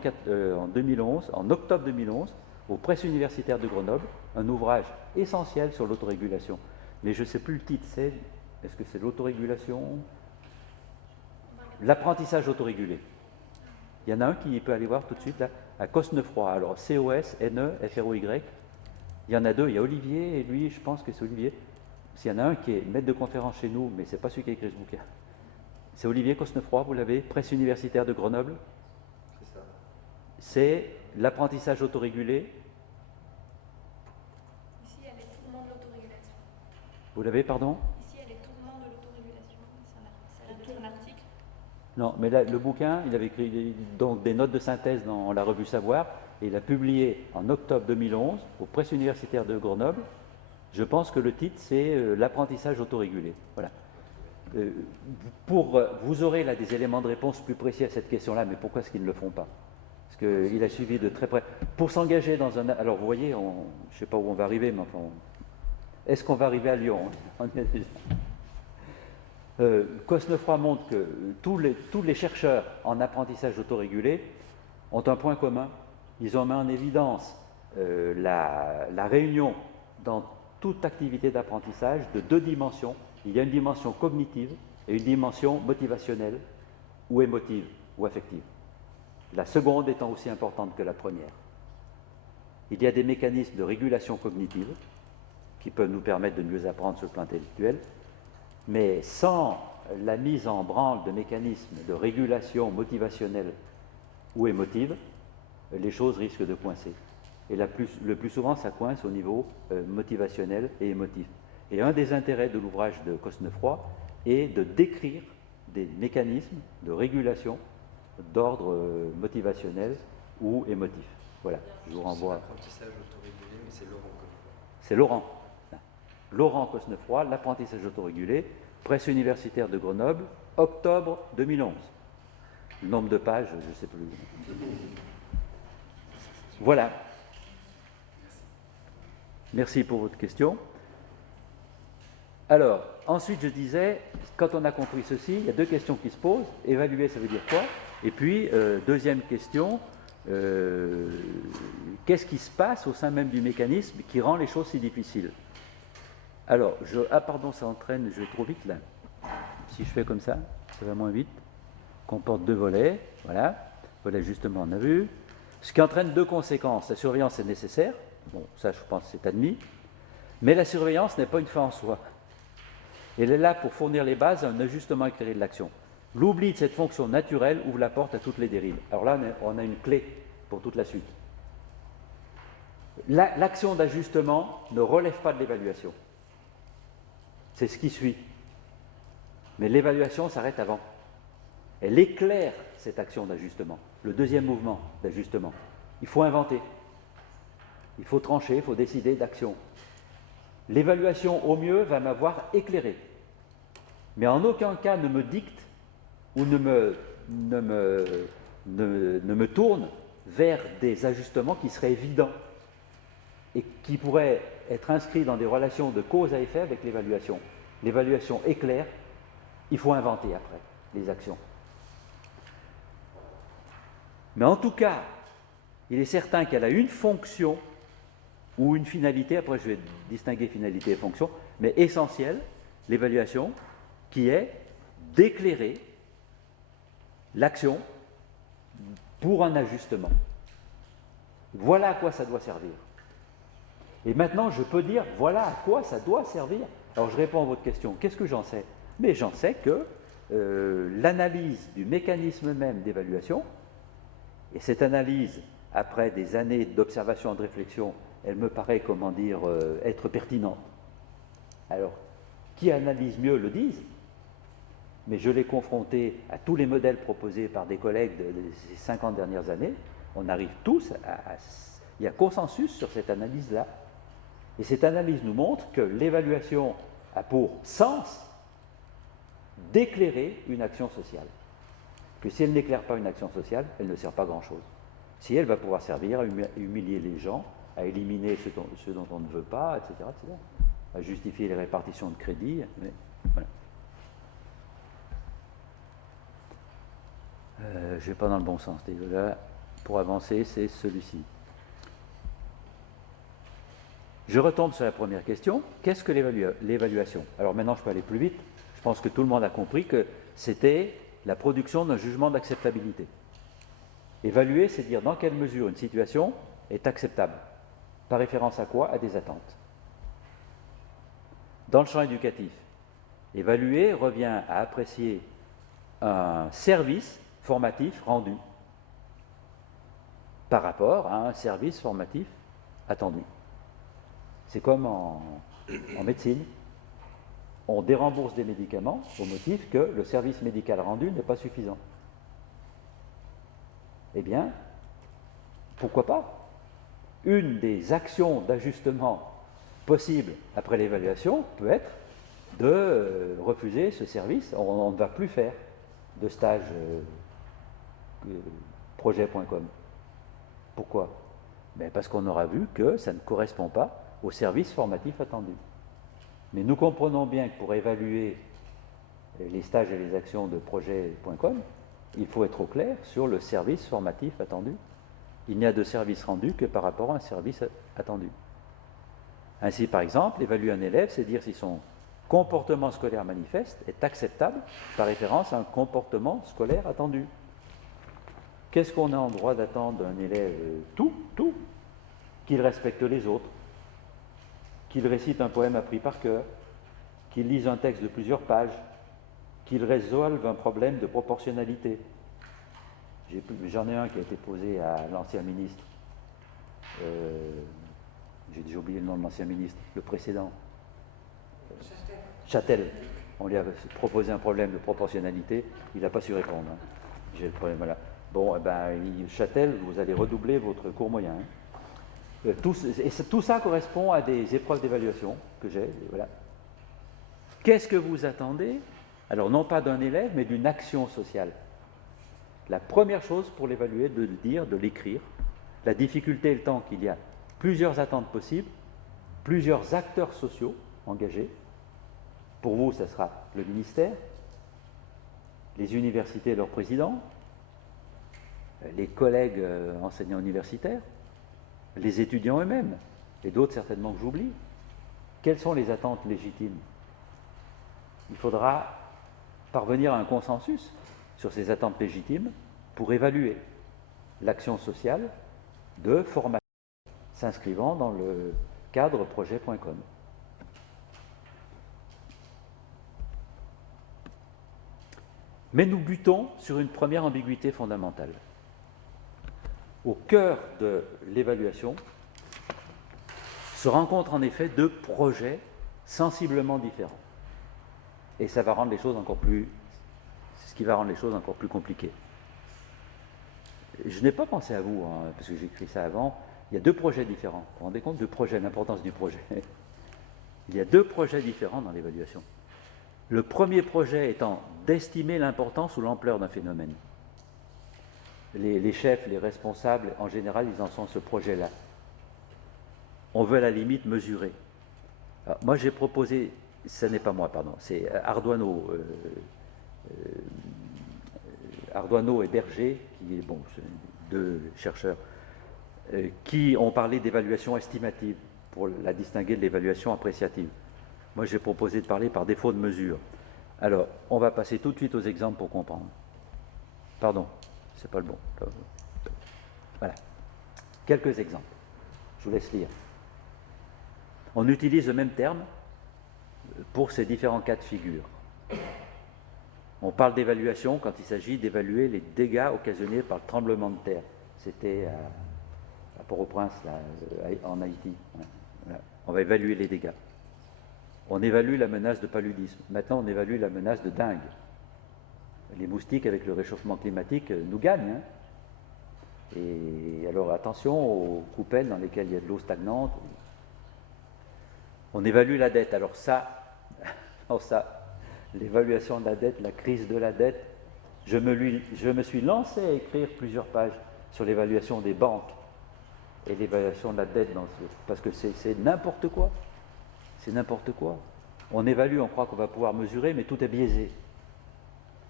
2011, en octobre 2011, aux Presses universitaires de Grenoble, un ouvrage essentiel sur l'autorégulation. Mais je ne sais plus le titre, est-ce que c'est l'autorégulation? L'apprentissage autorégulé. Il y en a un qui peut aller voir tout de suite là, à Cosnefroy, alors C-O-S-N-E-F-R-O-Y. Il y en a deux, il y a Olivier, et lui, je pense que c'est Olivier. S'il y en a un qui est maître de conférence chez nous, mais ce n'est pas celui qui a écrit ce bouquin. C'est Olivier Cosnefroy, vous l'avez, Presse universitaire de Grenoble. C'est ça. C'est l'apprentissage autorégulé. Ici, il y a les tourments de l'autorégulation. Vous l'avez, pardon? Ici, il y a les tourments de l'autorégulation. C'est un article. Non, mais là, le bouquin, il avait écrit donc des notes de synthèse dans la revue Savoir, et il a publié en octobre 2011 aux Presses universitaires de Grenoble. Je pense que le titre, c'est l'apprentissage autorégulé. Voilà. Vous aurez là des éléments de réponse plus précis à cette question-là, mais pourquoi est-ce qu'ils ne le font pas? Parce qu'il a suivi de très près. Pour s'engager dans un... Alors, vous voyez, je ne sais pas où on va arriver, mais enfin... Est-ce qu'on va arriver à Lyon? On y est déjà. Cosnefroy montre que tous les chercheurs en apprentissage autorégulé ont un point commun. Ils ont mis en évidence la réunion dans toute activité d'apprentissage de deux dimensions. Il y a une dimension cognitive et une dimension motivationnelle ou émotive ou affective. La seconde étant aussi importante que la première. Il y a des mécanismes de régulation cognitive qui peuvent nous permettre de mieux apprendre sur le plan intellectuel, mais sans la mise en branle de mécanismes de régulation motivationnelle ou émotive, les choses risquent de coincer. Et le plus souvent, ça coince au niveau motivationnel et émotif. Et un des intérêts de l'ouvrage de Cosnefroy est de décrire des mécanismes de régulation d'ordre motivationnel ou émotif. Voilà, je vous renvoie. L'apprentissage autorégulé, mais c'est Laurent Cosnefroy. C'est Laurent. Laurent Cosnefroy, l'apprentissage autorégulé, presse universitaire de Grenoble, octobre 2011. Le nombre de pages, je ne sais plus. Voilà. Merci pour votre question. Alors, ensuite, je disais, quand on a compris ceci, il y a deux questions qui se posent. Évaluer, ça veut dire quoi? Et puis, deuxième question, qu'est-ce qui se passe au sein même du mécanisme qui rend les choses si difficiles? Alors, pardon, ça entraîne, je vais trop vite là. Si je fais comme ça va moins vite. Comporte deux volets, voilà. Volet justement, on a vu. Ce qui entraîne deux conséquences. La surveillance est nécessaire. Bon, ça, je pense, c'est admis. Mais la surveillance n'est pas une fin en soi. Elle est là pour fournir les bases à un ajustement éclairé de l'action. L'oubli de cette fonction naturelle ouvre la porte à toutes les dérives. Alors là, on a une clé pour toute la suite. L'action d'ajustement ne relève pas de l'évaluation. C'est ce qui suit. Mais l'évaluation s'arrête avant. Elle éclaire cette action d'ajustement, le deuxième mouvement d'ajustement. Il faut inventer, il faut trancher, il faut décider d'action. L'évaluation, au mieux, va m'avoir éclairé, mais en aucun cas ne me dicte ou ne me tourne vers des ajustements qui seraient évidents et qui pourraient être inscrits dans des relations de cause à effet avec l'évaluation. L'évaluation éclaire, il faut inventer après les actions. Mais en tout cas, il est certain qu'elle a une fonction ou une finalité, après je vais distinguer finalité et fonction, mais essentielle, l'évaluation, qui est d'éclairer l'action pour un ajustement. Voilà à quoi ça doit servir. Et maintenant, je peux dire, voilà à quoi ça doit servir. Alors je réponds à votre question, qu'est-ce que j'en sais? Mais j'en sais que l'analyse du mécanisme même d'évaluation, et cette analyse, après des années d'observation et de réflexion, elle me paraît, comment dire, être pertinente. Alors, qui analyse mieux le disent, mais je l'ai confronté à tous les modèles proposés par des collègues de ces 50 dernières années, on arrive tous il y a consensus sur cette analyse-là. Et cette analyse nous montre que l'évaluation a pour sens d'éclairer une action sociale. Que si elle n'éclaire pas une action sociale, elle ne sert pas grand-chose. Si elle va pouvoir servir à humilier les gens, à éliminer ceux dont on ne veut pas, etc., etc., à justifier les répartitions de crédit, mais voilà. Je ne vais pas dans le bon sens. Là, pour avancer, c'est celui-ci. Je retombe sur la première question. Qu'est-ce que l'évaluation? Alors maintenant, je peux aller plus vite. Je pense que tout le monde a compris que c'était la production d'un jugement d'acceptabilité. Évaluer, c'est dire dans quelle mesure une situation est acceptable. Par référence à quoi? À des attentes. Dans le champ éducatif, évaluer revient à apprécier un service formatif rendu par rapport à un service formatif attendu. C'est comme en médecine. On dérembourse des médicaments au motif que le service médical rendu n'est pas suffisant. Eh bien, pourquoi pas? Une des actions d'ajustement possibles après l'évaluation peut être de refuser ce service. On ne va plus faire de stage projet.com. Pourquoi? Parce qu'on aura vu que ça ne correspond pas au service formatif attendu. Mais nous comprenons bien que pour évaluer les stages et les actions de projet.com, il faut être au clair sur le service formatif attendu. Il n'y a de service rendu que par rapport à un service attendu. Ainsi, par exemple, évaluer un élève, c'est dire si son comportement scolaire manifeste est acceptable par référence à un comportement scolaire attendu. Qu'est-ce qu'on a en droit d'attendre d'un élève? Tout. Qu'il respecte les autres, qu'il récite un poème appris par cœur, qu'il lise un texte de plusieurs pages, qu'il résolve un problème de proportionnalité. J'en ai un qui a été posé à l'ancien ministre. J'ai déjà oublié le nom de l'ancien ministre, le précédent. Châtel. On lui a proposé un problème de proportionnalité, il n'a pas su répondre. J'ai le problème, voilà. Bon, Châtel, vous allez redoubler votre cours moyen. Hein. Tout ça correspond à des épreuves d'évaluation que j'ai. Voilà. Qu'est-ce que vous attendez? Alors, non pas d'un élève, mais d'une action sociale. La première chose pour l'évaluer, de le dire, de l'écrire. La difficulté étant qu'il y a plusieurs attentes possibles, plusieurs acteurs sociaux engagés. Pour vous, ce sera le ministère, les universités et leurs présidents, les collègues enseignants universitaires, les étudiants eux-mêmes, et d'autres certainement que j'oublie. Quelles sont les attentes légitimes? Il faudra parvenir à un consensus sur ces attentes légitimes pour évaluer l'action sociale de formation s'inscrivant dans le cadre projet.com. Mais nous butons sur une première ambiguïté fondamentale. Au cœur de l'évaluation se rencontrent en effet deux projets sensiblement différents. Et ça va rendre les choses encore plus... C'est ce qui va rendre les choses encore plus compliquées. Je n'ai pas pensé à vous, hein, parce que j'ai écrit ça avant. Il y a deux projets différents. Vous vous rendez compte? Deux projets, l'importance du projet. Il y a deux projets différents dans l'évaluation. Le premier projet étant d'estimer l'importance ou l'ampleur d'un phénomène. Les chefs, les responsables, en général, ils en sont à ce projet-là. On veut à la limite mesurer. Alors, moi, j'ai proposé, ce n'est pas moi, pardon, c'est Ardoineau et Berger, qui est, bon, deux chercheurs, qui ont parlé d'évaluation estimative pour la distinguer de l'évaluation appréciative. Moi, j'ai proposé de parler par défaut de mesure. Alors, on va passer tout de suite aux exemples pour comprendre. Pardon, c'est pas le bon. Voilà. Quelques exemples. Je vous laisse lire. On utilise le même terme pour ces différents cas de figure. On parle d'évaluation quand il s'agit d'évaluer les dégâts occasionnés par le tremblement de terre. C'était à Port-au-Prince, là, en Haïti. Voilà. On va évaluer les dégâts. On évalue la menace de paludisme. Maintenant, on évalue la menace de dengue. Les moustiques, avec le réchauffement climatique, nous gagnent. Hein. Et alors, attention aux coupelles dans lesquelles il y a de l'eau stagnante. On évalue la dette. Alors ça, l'évaluation de la dette, la crise de la dette, je me suis lancé à écrire plusieurs pages sur l'évaluation des banques et l'évaluation de la dette, parce que c'est n'importe quoi. C'est n'importe quoi. On évalue, on croit qu'on va pouvoir mesurer, mais tout est biaisé.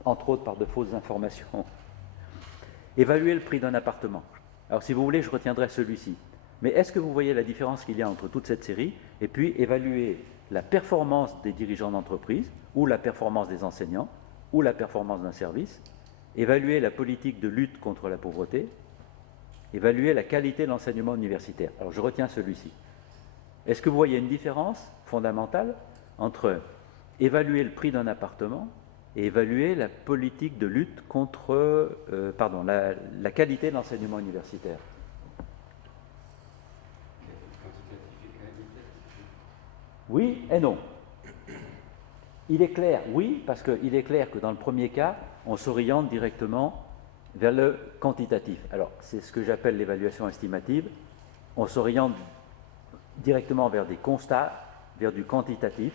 Entre autres par de fausses informations. Évaluer le prix d'un appartement. Alors si vous voulez, je retiendrai celui-ci. Mais est-ce que vous voyez la différence qu'il y a entre toute cette série et puis évaluer la performance des dirigeants d'entreprise, ou la performance des enseignants, ou la performance d'un service, évaluer la politique de lutte contre la pauvreté, évaluer la qualité de l'enseignement universitaire. Alors je retiens celui-ci. Est-ce que vous voyez une différence fondamentale entre évaluer le prix d'un appartement et évaluer la politique de lutte contre la qualité de l'enseignement universitaire? Oui et non. Il est clair, oui, parce qu'il est clair que dans le premier cas, on s'oriente directement vers le quantitatif. Alors, c'est ce que j'appelle l'évaluation estimative. On s'oriente directement vers des constats, vers du quantitatif.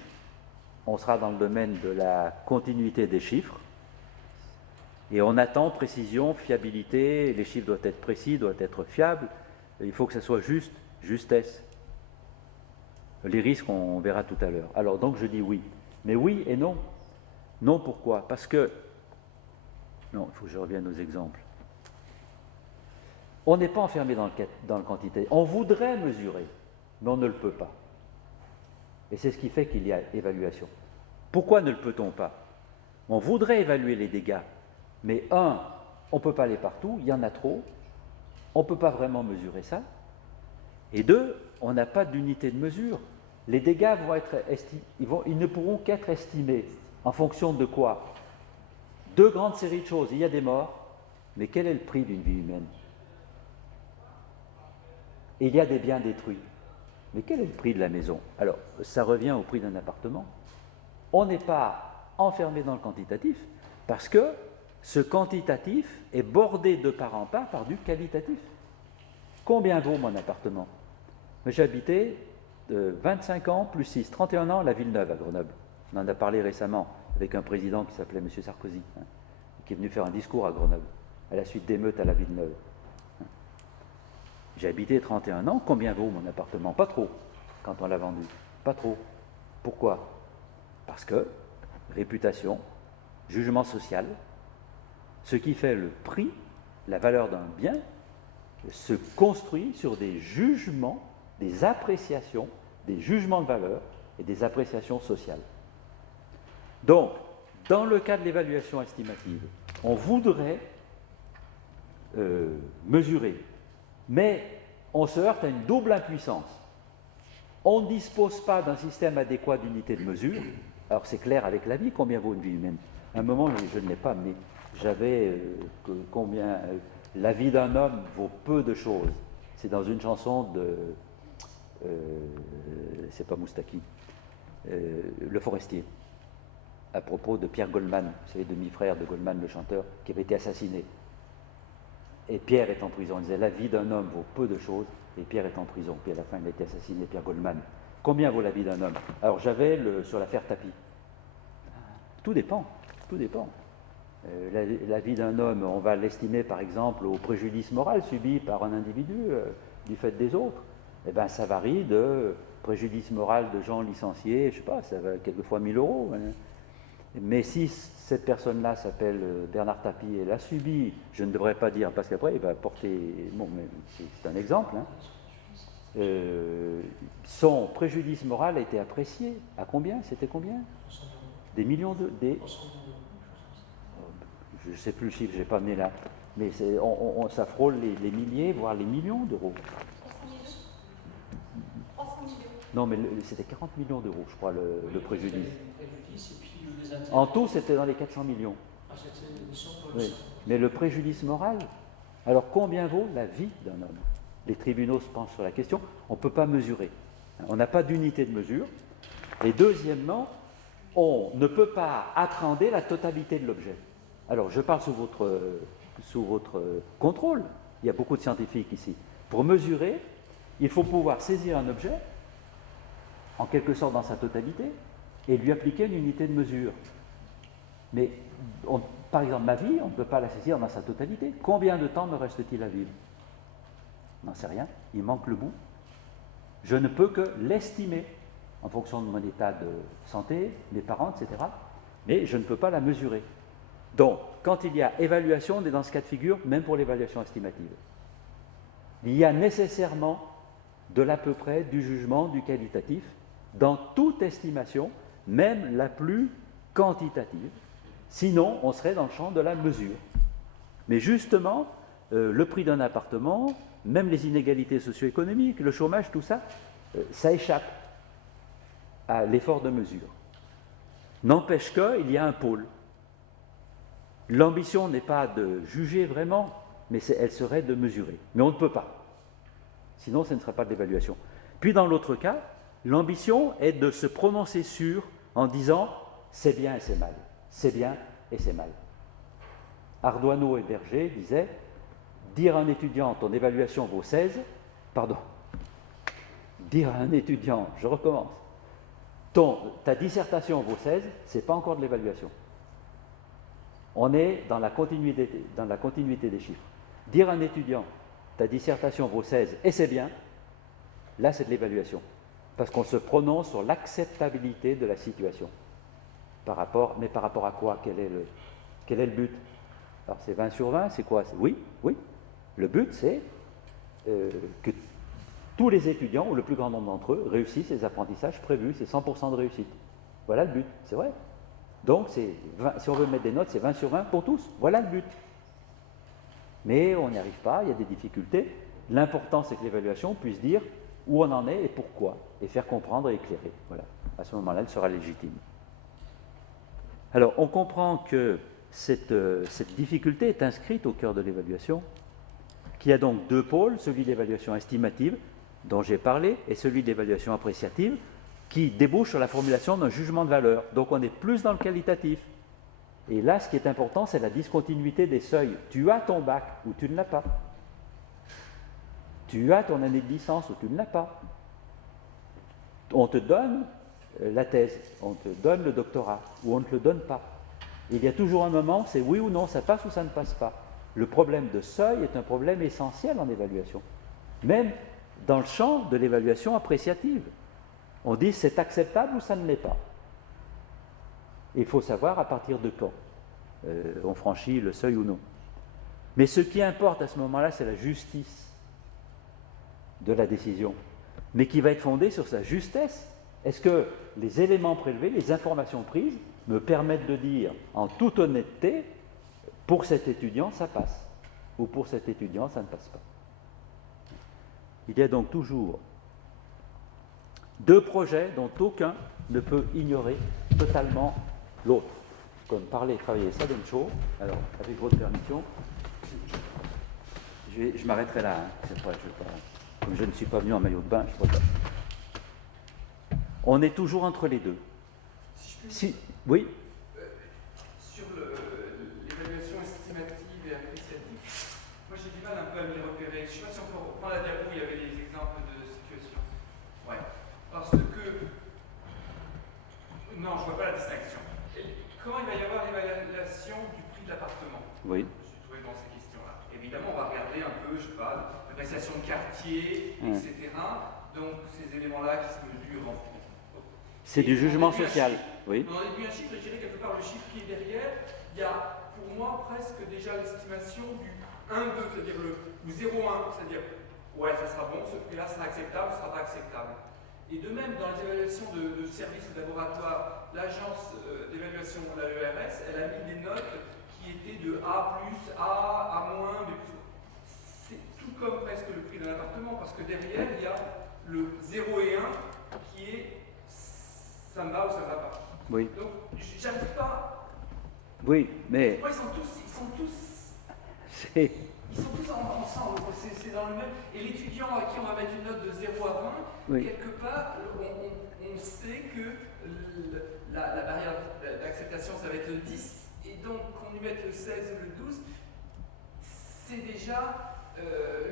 On sera dans le domaine de la continuité des chiffres. Et on attend précision, fiabilité, les chiffres doivent être précis, doivent être fiables. Il faut que ça soit juste, justesse. Les risques, on verra tout à l'heure. Alors, donc, je dis oui. Mais oui et non. Non, pourquoi? Parce que... Non, il faut que je revienne aux exemples. On n'est pas enfermé dans le quantitatif. On voudrait mesurer, mais on ne le peut pas. Et c'est ce qui fait qu'il y a évaluation. Pourquoi ne le peut-on pas? On voudrait évaluer les dégâts, mais un, on ne peut pas aller partout, il y en a trop, on ne peut pas vraiment mesurer ça. Et deux, on n'a pas d'unité de mesure. Les dégâts vont être ils ne pourront qu'être estimés en fonction de quoi? Deux grandes séries de choses. Il y a des morts, mais quel est le prix d'une vie humaine? Et il y a des biens détruits. Mais quel est le prix de la maison? Alors, ça revient au prix d'un appartement. On n'est pas enfermé dans le quantitatif, parce que ce quantitatif est bordé de part en part par du qualitatif. Combien vaut mon appartement? J'ai habité 25 ans plus 6, 31 ans à la Villeneuve à Grenoble. On en a parlé récemment avec un président qui s'appelait M. Sarkozy, qui est venu faire un discours à Grenoble, à la suite d'émeutes à la Villeneuve. J'ai habité 31 ans, combien vaut mon appartement? Pas trop, quand on l'a vendu. Pas trop. Pourquoi? Parce que réputation, jugement social, ce qui fait le prix, la valeur d'un bien, se construit sur des jugements, des appréciations, des jugements de valeur et des appréciations sociales. Donc, dans le cas de l'évaluation estimative, on voudrait mesurer, mais on se heurte à une double impuissance. On ne dispose pas d'un système adéquat d'unité de mesure. Alors c'est clair avec la vie, combien vaut une vie humaine? À un moment, je ne l'ai pas, mais j'avais combien la vie d'un homme vaut peu de choses. C'est dans une chanson de... c'est pas Moustaki, Le Forestier, à propos de Pierre Goldman, vous savez, demi-frère de Goldman, le chanteur, qui avait été assassiné. Et Pierre est en prison. Il disait, la vie d'un homme vaut peu de choses, et Pierre est en prison. Puis à la fin, il a été assassiné, Pierre Goldman. Combien vaut la vie d'un homme? Alors j'avais sur l'affaire Tapie. Tout dépend, tout dépend. La vie d'un homme, on va l'estimer par exemple au préjudice moral subi par un individu du fait des autres. Eh bien, ça varie de préjudice moral de gens licenciés, je ne sais pas, ça va quelquefois 1 000 euros. Hein. Mais si cette personne-là s'appelle Bernard Tapie et l'a subi, je ne devrais pas dire, parce qu'après il va porter... Bon, mais c'est un exemple. Hein. Son préjudice moral a été apprécié. À combien? C'était combien? Des millions de... Je ne sais plus le chiffre, je n'ai pas amené là. Mais ça frôle les milliers, voire les millions d'euros. 300 millions. Non, mais c'était 40 millions d'euros, je crois, le préjudice. En tout, c'était dans les 400 millions. Oui. Mais le préjudice moral, alors combien vaut la vie d'un homme? Les tribunaux se penchent sur la question, on ne peut pas mesurer. On n'a pas d'unité de mesure. Et deuxièmement, on ne peut pas appréhender la totalité de l'objet. Alors, je parle sous votre contrôle. Il y a beaucoup de scientifiques ici. Pour mesurer, il faut pouvoir saisir un objet, en quelque sorte dans sa totalité, et lui appliquer une unité de mesure. Mais, par exemple, ma vie, on ne peut pas la saisir dans sa totalité. Combien de temps me reste-t-il à vivre? Je n'en sais rien. Il manque le bout. Je ne peux que l'estimer en fonction de mon état de santé, mes parents, etc. Mais je ne peux pas la mesurer. Donc, quand il y a évaluation, on est dans ce cas de figure, même pour l'évaluation estimative. Il y a nécessairement de l'à peu près, du jugement, du qualitatif, dans toute estimation, même la plus quantitative. Sinon, on serait dans le champ de la mesure. Mais justement, le prix d'un appartement, même les inégalités socio-économiques, le chômage, tout ça, ça échappe à l'effort de mesure. N'empêche qu'il y a un pôle. L'ambition n'est pas de juger vraiment, mais elle serait de mesurer. Mais on ne peut pas. Sinon, ce ne serait pas de l'évaluation. Puis dans l'autre cas, l'ambition est de se prononcer sur en disant c'est bien et c'est mal. C'est bien et c'est mal. Ardoineau et Berger disaient dire à un étudiant ton évaluation vaut 16, pardon, dire à un étudiant, je recommence, ta dissertation vaut 16, ce n'est pas encore de l'évaluation. On est dans la continuité des chiffres. Dire à un étudiant, ta dissertation vaut 16 et c'est bien, là c'est de l'évaluation. Parce qu'on se prononce sur l'acceptabilité de la situation. Mais par rapport à quoi? Quel est le but? Alors c'est 20 sur 20, c'est quoi? Oui. Le but c'est que tous les étudiants, ou le plus grand nombre d'entre eux, réussissent les apprentissages prévus, c'est 100% de réussite. Voilà le but, c'est vrai. Donc, si on veut mettre des notes, c'est 20 sur 20 pour tous. Voilà le but. Mais on n'y arrive pas, il y a des difficultés. L'important, c'est que l'évaluation puisse dire où on en est et pourquoi, et faire comprendre et éclairer. Voilà. À ce moment-là, elle sera légitime. Alors, on comprend que cette difficulté est inscrite au cœur de l'évaluation, qu'il y a donc deux pôles, celui de l'évaluation estimative, dont j'ai parlé, et celui de l'évaluation appréciative, qui débouche sur la formulation d'un jugement de valeur. Donc on est plus dans le qualitatif. Et là, ce qui est important, c'est la discontinuité des seuils. Tu as ton bac ou tu ne l'as pas. Tu as ton année de licence ou tu ne l'as pas. On te donne la thèse, on te donne le doctorat, ou on ne te le donne pas. Il y a toujours un moment, c'est oui ou non, ça passe ou ça ne passe pas. Le problème de seuil est un problème essentiel en évaluation, même dans le champ de l'évaluation appréciative. On dit c'est acceptable ou ça ne l'est pas. Il faut savoir à partir de quand on franchit le seuil ou non. Mais ce qui importe à ce moment-là, c'est la justice de la décision, mais qui va être fondée sur sa justesse. Est-ce que les éléments prélevés, les informations prises, me permettent de dire en toute honnêteté, pour cet étudiant, ça passe, ou pour cet étudiant, ça ne passe pas. Il y a donc toujours deux projets dont aucun ne peut ignorer totalement l'autre. Comme parler et travailler, ça donne chaud. Alors, avec votre permission, je m'arrêterai là. Comme je ne suis pas venu en maillot de bain, je ne peux pas. On est toujours entre les deux. Oui. Sur l'évaluation estimative et appréciative, moi j'ai du mal un peu à m'y repérer. Je ne sais pas si on peut reprendre la diapo où il y avait les exemples de situation. Ouais. Parce que. Non, je ne vois pas la distinction. Comment il va y avoir l'évaluation du prix de l'appartement? Oui. Je suis trouvé dans ces questions-là. Évidemment, on va regarder un peu, je ne sais pas, l'appréciation de quartier, etc. Donc ces éléments-là qui se mesurent en. C'est du jugement social. Oui. On a vu un chiffre, et je dirais quelque part le chiffre qui est derrière, il y a pour moi presque déjà l'estimation du 1-2, c'est-à-dire le 0-1, c'est-à-dire ouais, ça sera bon, ce prix-là sera acceptable, ce sera pas acceptable. Et de même, dans les évaluations de services de laboratoire, l'agence d'évaluation de la ERS, elle a mis des notes qui étaient de A+, A-, B+. C'est tout comme presque le prix d'un appartement, parce que derrière, il y a le 0 et 1 qui est ça me va ou ça ne va pas. Oui. Donc, j'arrive pas. Oui, mais. Ils sont tous ensemble. C'est dans le même. Et l'étudiant à qui on va mettre une note de 0 à 20, Oui. quelque part, on sait que la barrière d'acceptation, ça va être le 10. Et donc, qu'on lui mette le 16 ou le 12, c'est déjà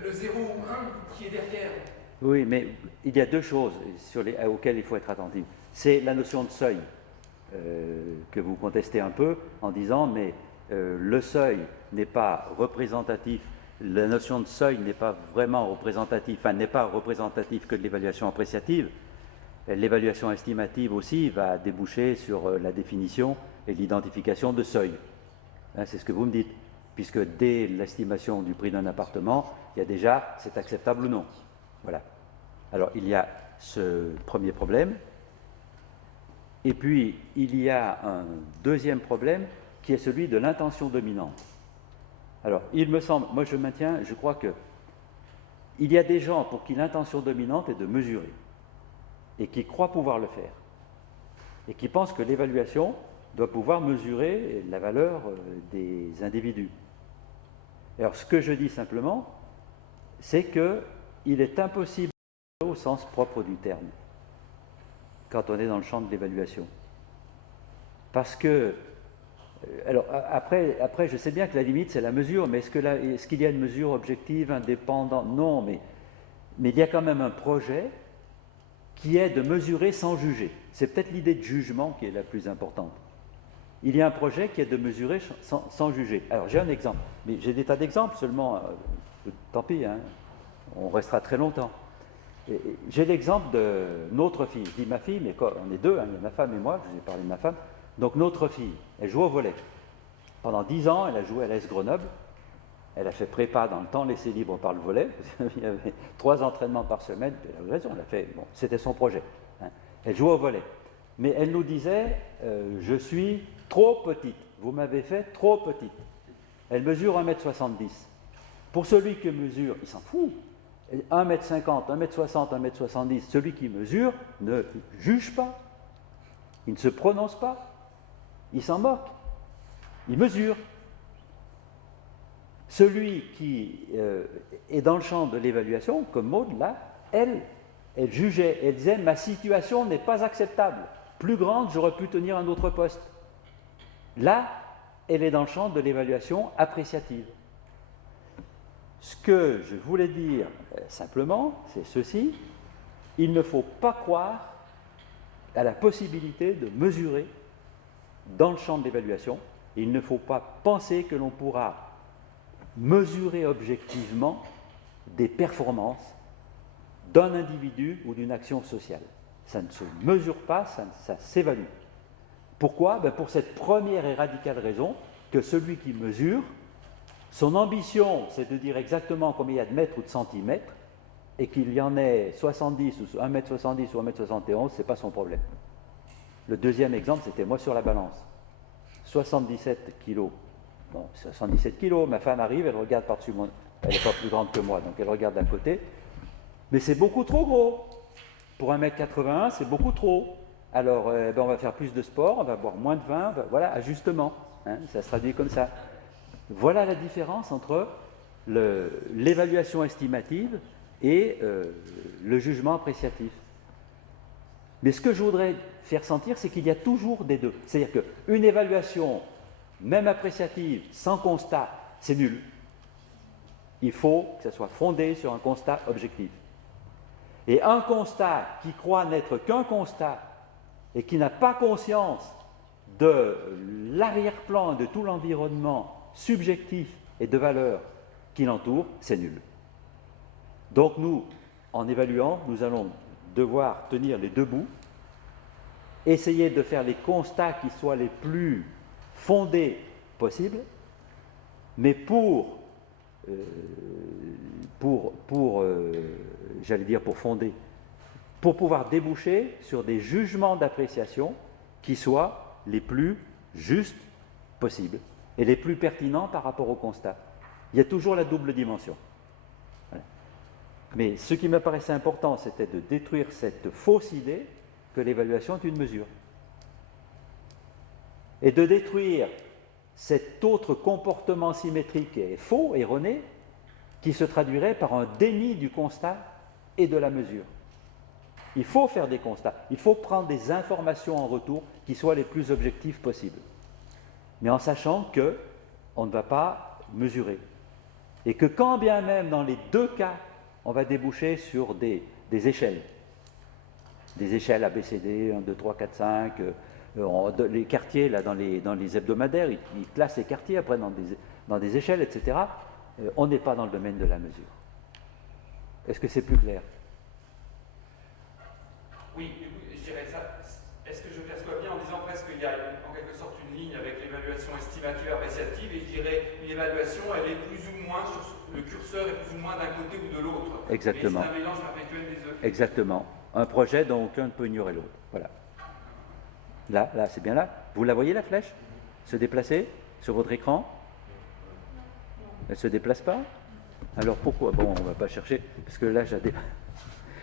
le 0 ou 1 qui est derrière. Oui, mais il y a deux choses auxquelles il faut être attentif. C'est la notion de seuil que vous contestez un peu en disant mais le seuil n'est pas représentatif, la notion de seuil n'est pas vraiment représentative, enfin n'est pas représentative que de l'évaluation appréciative. L'évaluation estimative aussi va déboucher sur la définition et l'identification de seuil. Hein, c'est ce que vous me dites, puisque dès l'estimation du prix d'un appartement, il y a déjà c'est acceptable ou non. Voilà. Alors il y a ce premier problème. Et puis, il y a un deuxième problème qui est celui de l'intention dominante. Alors, il me semble, moi je maintiens, je crois que il y a des gens pour qui l'intention dominante est de mesurer et qui croient pouvoir le faire et qui pensent que l'évaluation doit pouvoir mesurer la valeur des individus. Alors, ce que je dis simplement, c'est qu'il est impossible au sens propre du terme quand on est dans le champ de l'évaluation. Parce que, alors après, je sais bien que la limite c'est la mesure, mais est-ce qu'il y a une mesure objective, indépendante? Non, mais il y a quand même un projet qui est de mesurer sans juger. C'est peut-être l'idée de jugement qui est la plus importante. Il y a un projet qui est de mesurer sans juger. Alors j'ai un exemple, mais j'ai des tas d'exemples seulement, tant pis, hein, on restera très longtemps. J'ai l'exemple de notre fille. Je dis ma fille, mais on est deux, hein, il y a ma femme et moi, je vous ai parlé de ma femme. Donc notre fille, elle joue au volley. Pendant 10 ans, elle a joué à l'AS Grenoble. Elle a fait prépa dans le temps laissé libre par le volley. Il y avait 3 entraînements par semaine. Elle avait raison, c'était son projet. Hein. Elle jouait au volley. Mais elle nous disait, je suis trop petite. Vous m'avez fait trop petite. Elle mesure 1m70. Pour celui qui mesure, il s'en fout. 1m50, 1m60, 1m70, celui qui mesure ne juge pas, il ne se prononce pas, il s'en moque, il mesure. Celui qui est dans le champ de l'évaluation, comme Maud, là, elle jugeait, elle disait « ma situation n'est pas acceptable, plus grande, j'aurais pu tenir un autre poste ». Là, elle est dans le champ de l'évaluation appréciative. Ce que je voulais dire simplement, c'est ceci, il ne faut pas croire à la possibilité de mesurer dans le champ de l'évaluation, et il ne faut pas penser que l'on pourra mesurer objectivement des performances d'un individu ou d'une action sociale. Ça ne se mesure pas, ça s'évalue. Pourquoi? Pour cette première et radicale raison que celui qui mesure, son ambition, c'est de dire exactement combien il y a de mètres ou de centimètres, et qu'il y en ait 70 ou 1m70 ou 1m71, ce n'est pas son problème. Le deuxième exemple, c'était moi sur la balance. 77 kilos. Bon, 77 kilos, ma femme arrive, elle regarde par-dessus mon... Elle n'est pas plus grande que moi, donc elle regarde d'un côté. Mais c'est beaucoup trop gros. Pour 1m81, c'est beaucoup trop. Alors, on va faire plus de sport, on va boire moins de vin, voilà, ajustement. Hein, ça se traduit comme ça. Voilà la différence entre l'évaluation estimative et le jugement appréciatif. Mais ce que je voudrais faire sentir, c'est qu'il y a toujours des deux. C'est-à-dire qu'une évaluation, même appréciative, sans constat, c'est nul. Il faut que ça soit fondé sur un constat objectif. Et un constat qui croit n'être qu'un constat et qui n'a pas conscience de l'arrière-plan, de tout l'environnement subjectif et de valeurs qui l'entoure, c'est nul. Donc nous, en évaluant, nous allons devoir tenir les deux bouts, essayer de faire les constats qui soient les plus fondés possibles, mais pour fonder, pour pouvoir déboucher sur des jugements d'appréciation qui soient les plus justes possibles et les plus pertinents par rapport au constat. Il y a toujours la double dimension. Voilà. Mais ce qui me paraissait important, c'était de détruire cette fausse idée que l'évaluation est une mesure. Et de détruire cet autre comportement symétrique et faux, erroné, qui se traduirait par un déni du constat et de la mesure. Il faut faire des constats, il faut prendre des informations en retour qui soient les plus objectives possibles, mais en sachant qu'on ne va pas mesurer. Et que quand bien même dans les deux cas, on va déboucher sur des échelles ABCD, 1, 2, 3, 4, 5, les quartiers, là, dans les hebdomadaires, ils classent les quartiers après dans des échelles, etc. On n'est pas dans le domaine de la mesure. Est-ce que c'est plus clair? Oui, je dirais ça. Est-ce que je perçois bien en disant presque qu'il y a en quelque sorte une ligne avec l'évaluation estimative appréciative, et je dirais une évaluation, elle est plus ou moins, le curseur est plus ou moins d'un côté ou de l'autre. Exactement. Mais c'est un mélange perpétuel des deux. Exactement. Un projet dont aucun ne peut ignorer l'autre. Voilà. Là, c'est bien là. Vous la voyez, la flèche se déplacer sur votre écran? Elle ne se déplace pas? Alors pourquoi? Bon, on ne va pas chercher, parce que là,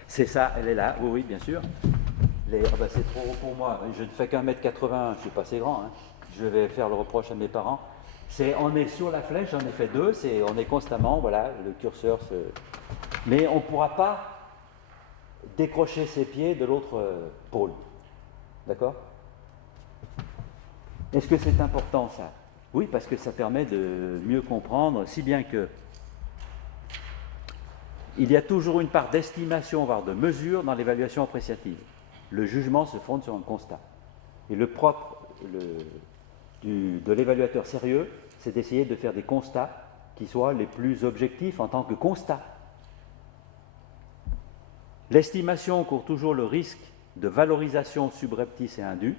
c'est ça, elle est là, oui, bien sûr. C'est trop haut pour moi, je ne fais qu'un mètre 80, je ne suis pas assez grand, hein. Je vais faire le reproche à mes parents. On est sur la flèche, j'en ai fait deux, on est constamment, voilà, le curseur se... Mais on ne pourra pas décrocher ses pieds de l'autre pôle. D'accord? Est-ce que c'est important, ça? Oui, parce que ça permet de mieux comprendre, si bien que il y a toujours une part d'estimation, voire de mesure, dans l'évaluation appréciative. Le jugement se fonde sur un constat. Et le propre de l'évaluateur sérieux, c'est d'essayer de faire des constats qui soient les plus objectifs en tant que constats. L'estimation court toujours le risque de valorisation subreptice et indue.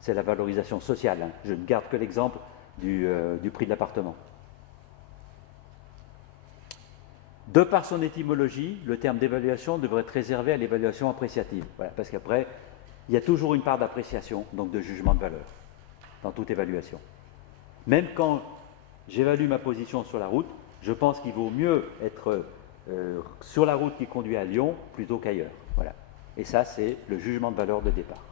C'est la valorisation sociale, hein. Je ne garde que l'exemple du prix de l'appartement. De par son étymologie, le terme d'évaluation devrait être réservé à l'évaluation appréciative. Voilà, parce qu'après, il y a toujours une part d'appréciation, donc de jugement de valeur, dans toute évaluation. Même quand j'évalue ma position sur la route, je pense qu'il vaut mieux être sur la route qui conduit à Lyon plutôt qu'ailleurs. Voilà. Et ça, c'est le jugement de valeur de départ.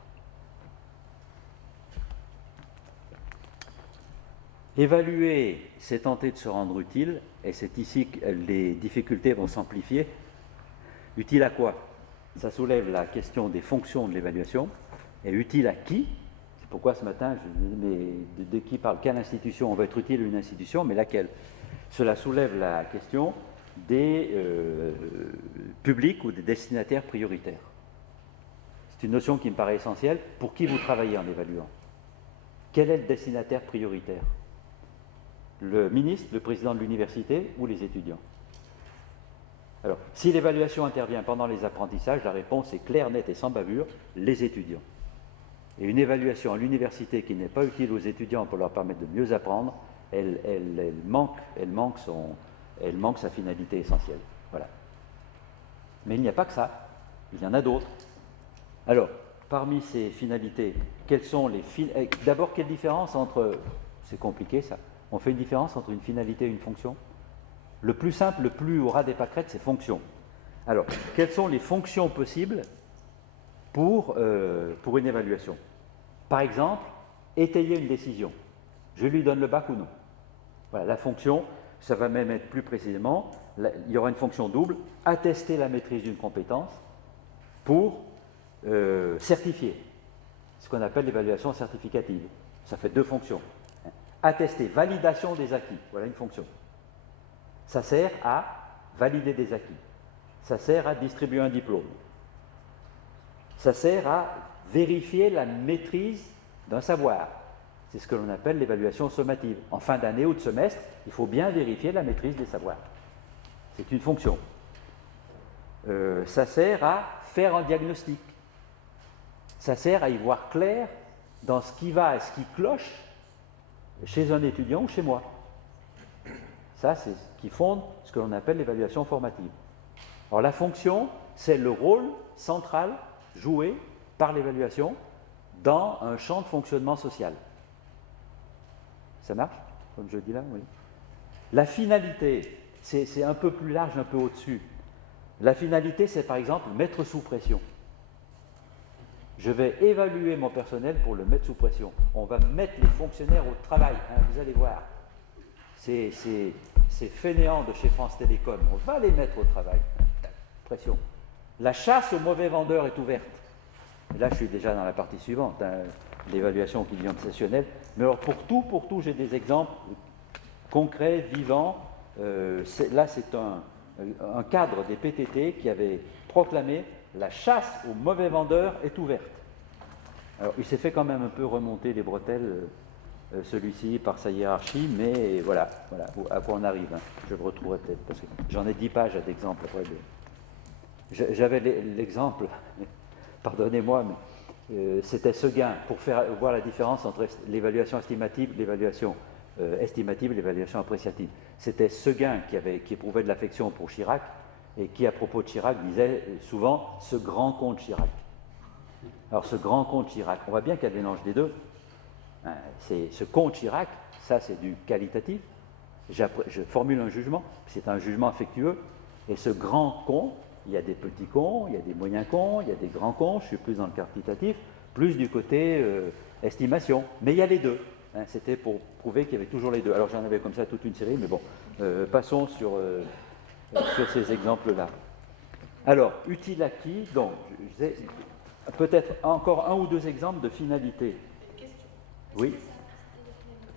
Évaluer, c'est tenter de se rendre utile, et c'est ici que les difficultés vont s'amplifier. Utile à quoi? Ça soulève la question des fonctions de l'évaluation. Et utile à qui? C'est Pourquoi ce matin, je me dis, mais de qui parle? Quelle institution? On va être utile à une institution, mais laquelle? Cela soulève la question des publics ou des destinataires prioritaires. C'est une notion qui me paraît essentielle. Pour qui vous travaillez en évaluant? Quel est le destinataire prioritaire? Le ministre, le président de l'université ou les étudiants? Alors, si l'évaluation intervient pendant les apprentissages, la réponse est claire, nette et sans bavure, les étudiants. Et une évaluation à l'université qui n'est pas utile aux étudiants pour leur permettre de mieux apprendre, elle manque sa finalité essentielle. Voilà. Mais il n'y a pas que ça, il y en a d'autres. Alors, parmi ces finalités, quelles sont les d'abord, quelle différence entre... C'est compliqué ça. On fait une différence entre une finalité et une fonction. Le plus simple, le plus au ras des pâquerettes, c'est fonction. Alors, quelles sont les fonctions possibles pour une évaluation? Par exemple, étayer une décision. Je lui donne le bac ou non? Voilà, la fonction, ça va même être plus précisément, il y aura une fonction double, attester la maîtrise d'une compétence pour certifier, ce qu'on appelle l'évaluation certificative. Ça fait deux fonctions. Attester, validation des acquis, voilà une fonction. Ça sert à valider des acquis. Ça sert à distribuer un diplôme. Ça sert à vérifier la maîtrise d'un savoir. C'est ce que l'on appelle l'évaluation sommative. En fin d'année ou de semestre, il faut bien vérifier la maîtrise des savoirs. C'est une fonction. Ça sert à faire un diagnostic. Ça sert à y voir clair dans ce qui va et ce qui cloche chez un étudiant ou chez moi. Ça, c'est ce qui fonde ce que l'on appelle l'évaluation formative. Alors la fonction, c'est le rôle central joué par l'évaluation dans un champ de fonctionnement social. Ça marche, comme je dis là? Oui. La finalité, c'est un peu plus large, un peu au-dessus. La finalité, c'est par exemple mettre sous pression. Je vais évaluer mon personnel pour le mettre sous pression. On va mettre les fonctionnaires au travail, hein, vous allez voir. Ces fainéants de chez France Télécom, on va les mettre au travail. Pression. La chasse aux mauvais vendeurs est ouverte. Et là, je suis déjà dans la partie suivante, hein, l'évaluation qui devient obsessionnelle. Mais alors, pour tout, j'ai des exemples concrets, vivants. Là, c'est un cadre des PTT qui avait proclamé « La chasse aux mauvais vendeurs est ouverte ». Alors, il s'est fait quand même un peu remonter les bretelles, celui-ci, par sa hiérarchie, mais voilà à quoi on arrive. Hein. Je le retrouverai peut-être, parce que j'en ai 10 pages d'exemples après. J'avais l'exemple, pardonnez-moi, mais c'était Seguin, pour faire voir la différence entre l'évaluation estimative, l'évaluation appréciative. C'était Seguin qui éprouvait de l'affection pour Chirac, et qui, à propos de Chirac, disait souvent « ce grand con de Chirac ». Alors, ce grand con de Chirac, on voit bien qu'il y a le mélange des deux. C'est ce con de Chirac, ça c'est du qualitatif. Je formule un jugement, c'est un jugement affectueux. Et ce grand con, il y a des petits cons, il y a des moyens cons, il y a des grands cons, je suis plus dans le quantitatif, plus du côté estimation. Mais il y a les deux. Hein, c'était pour prouver qu'il y avait toujours les deux. Alors j'en avais comme ça toute une série, mais bon, passons sur ces exemples-là. Alors, utile acquis, donc, je disais, peut-être encore un ou deux exemples de finalité. Une question. Oui.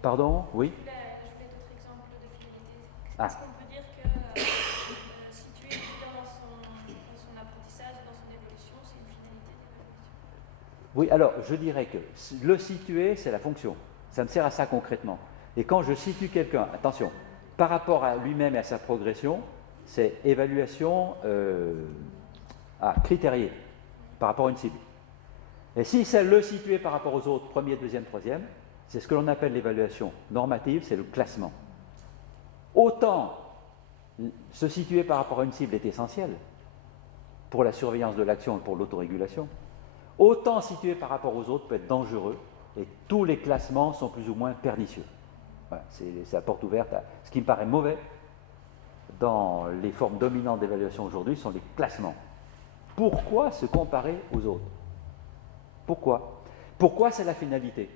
Pardon? Oui. Je voulais d'autres exemples de finalité. Ah. Est-ce qu'on peut dire que situer l'étudiant dans son apprentissage et dans son évolution, c'est une finalité d'évaluation? Oui, alors je dirais que le situer, c'est la fonction. Ça me sert à ça concrètement. Et quand je situe quelqu'un, attention, par rapport à lui-même et à sa progression, c'est évaluation critériée, par rapport à une cible. Et si c'est le situer par rapport aux autres, premier, deuxième, troisième, c'est ce que l'on appelle l'évaluation normative, c'est le classement. Autant se situer par rapport à une cible est essentiel pour la surveillance de l'action et pour l'autorégulation, autant situer par rapport aux autres peut être dangereux et tous les classements sont plus ou moins pernicieux. Voilà, c'est la porte ouverte à ce qui me paraît mauvais dans les formes dominantes d'évaluation aujourd'hui sont les classements. Pourquoi se comparer aux autres? Pourquoi c'est la finalité?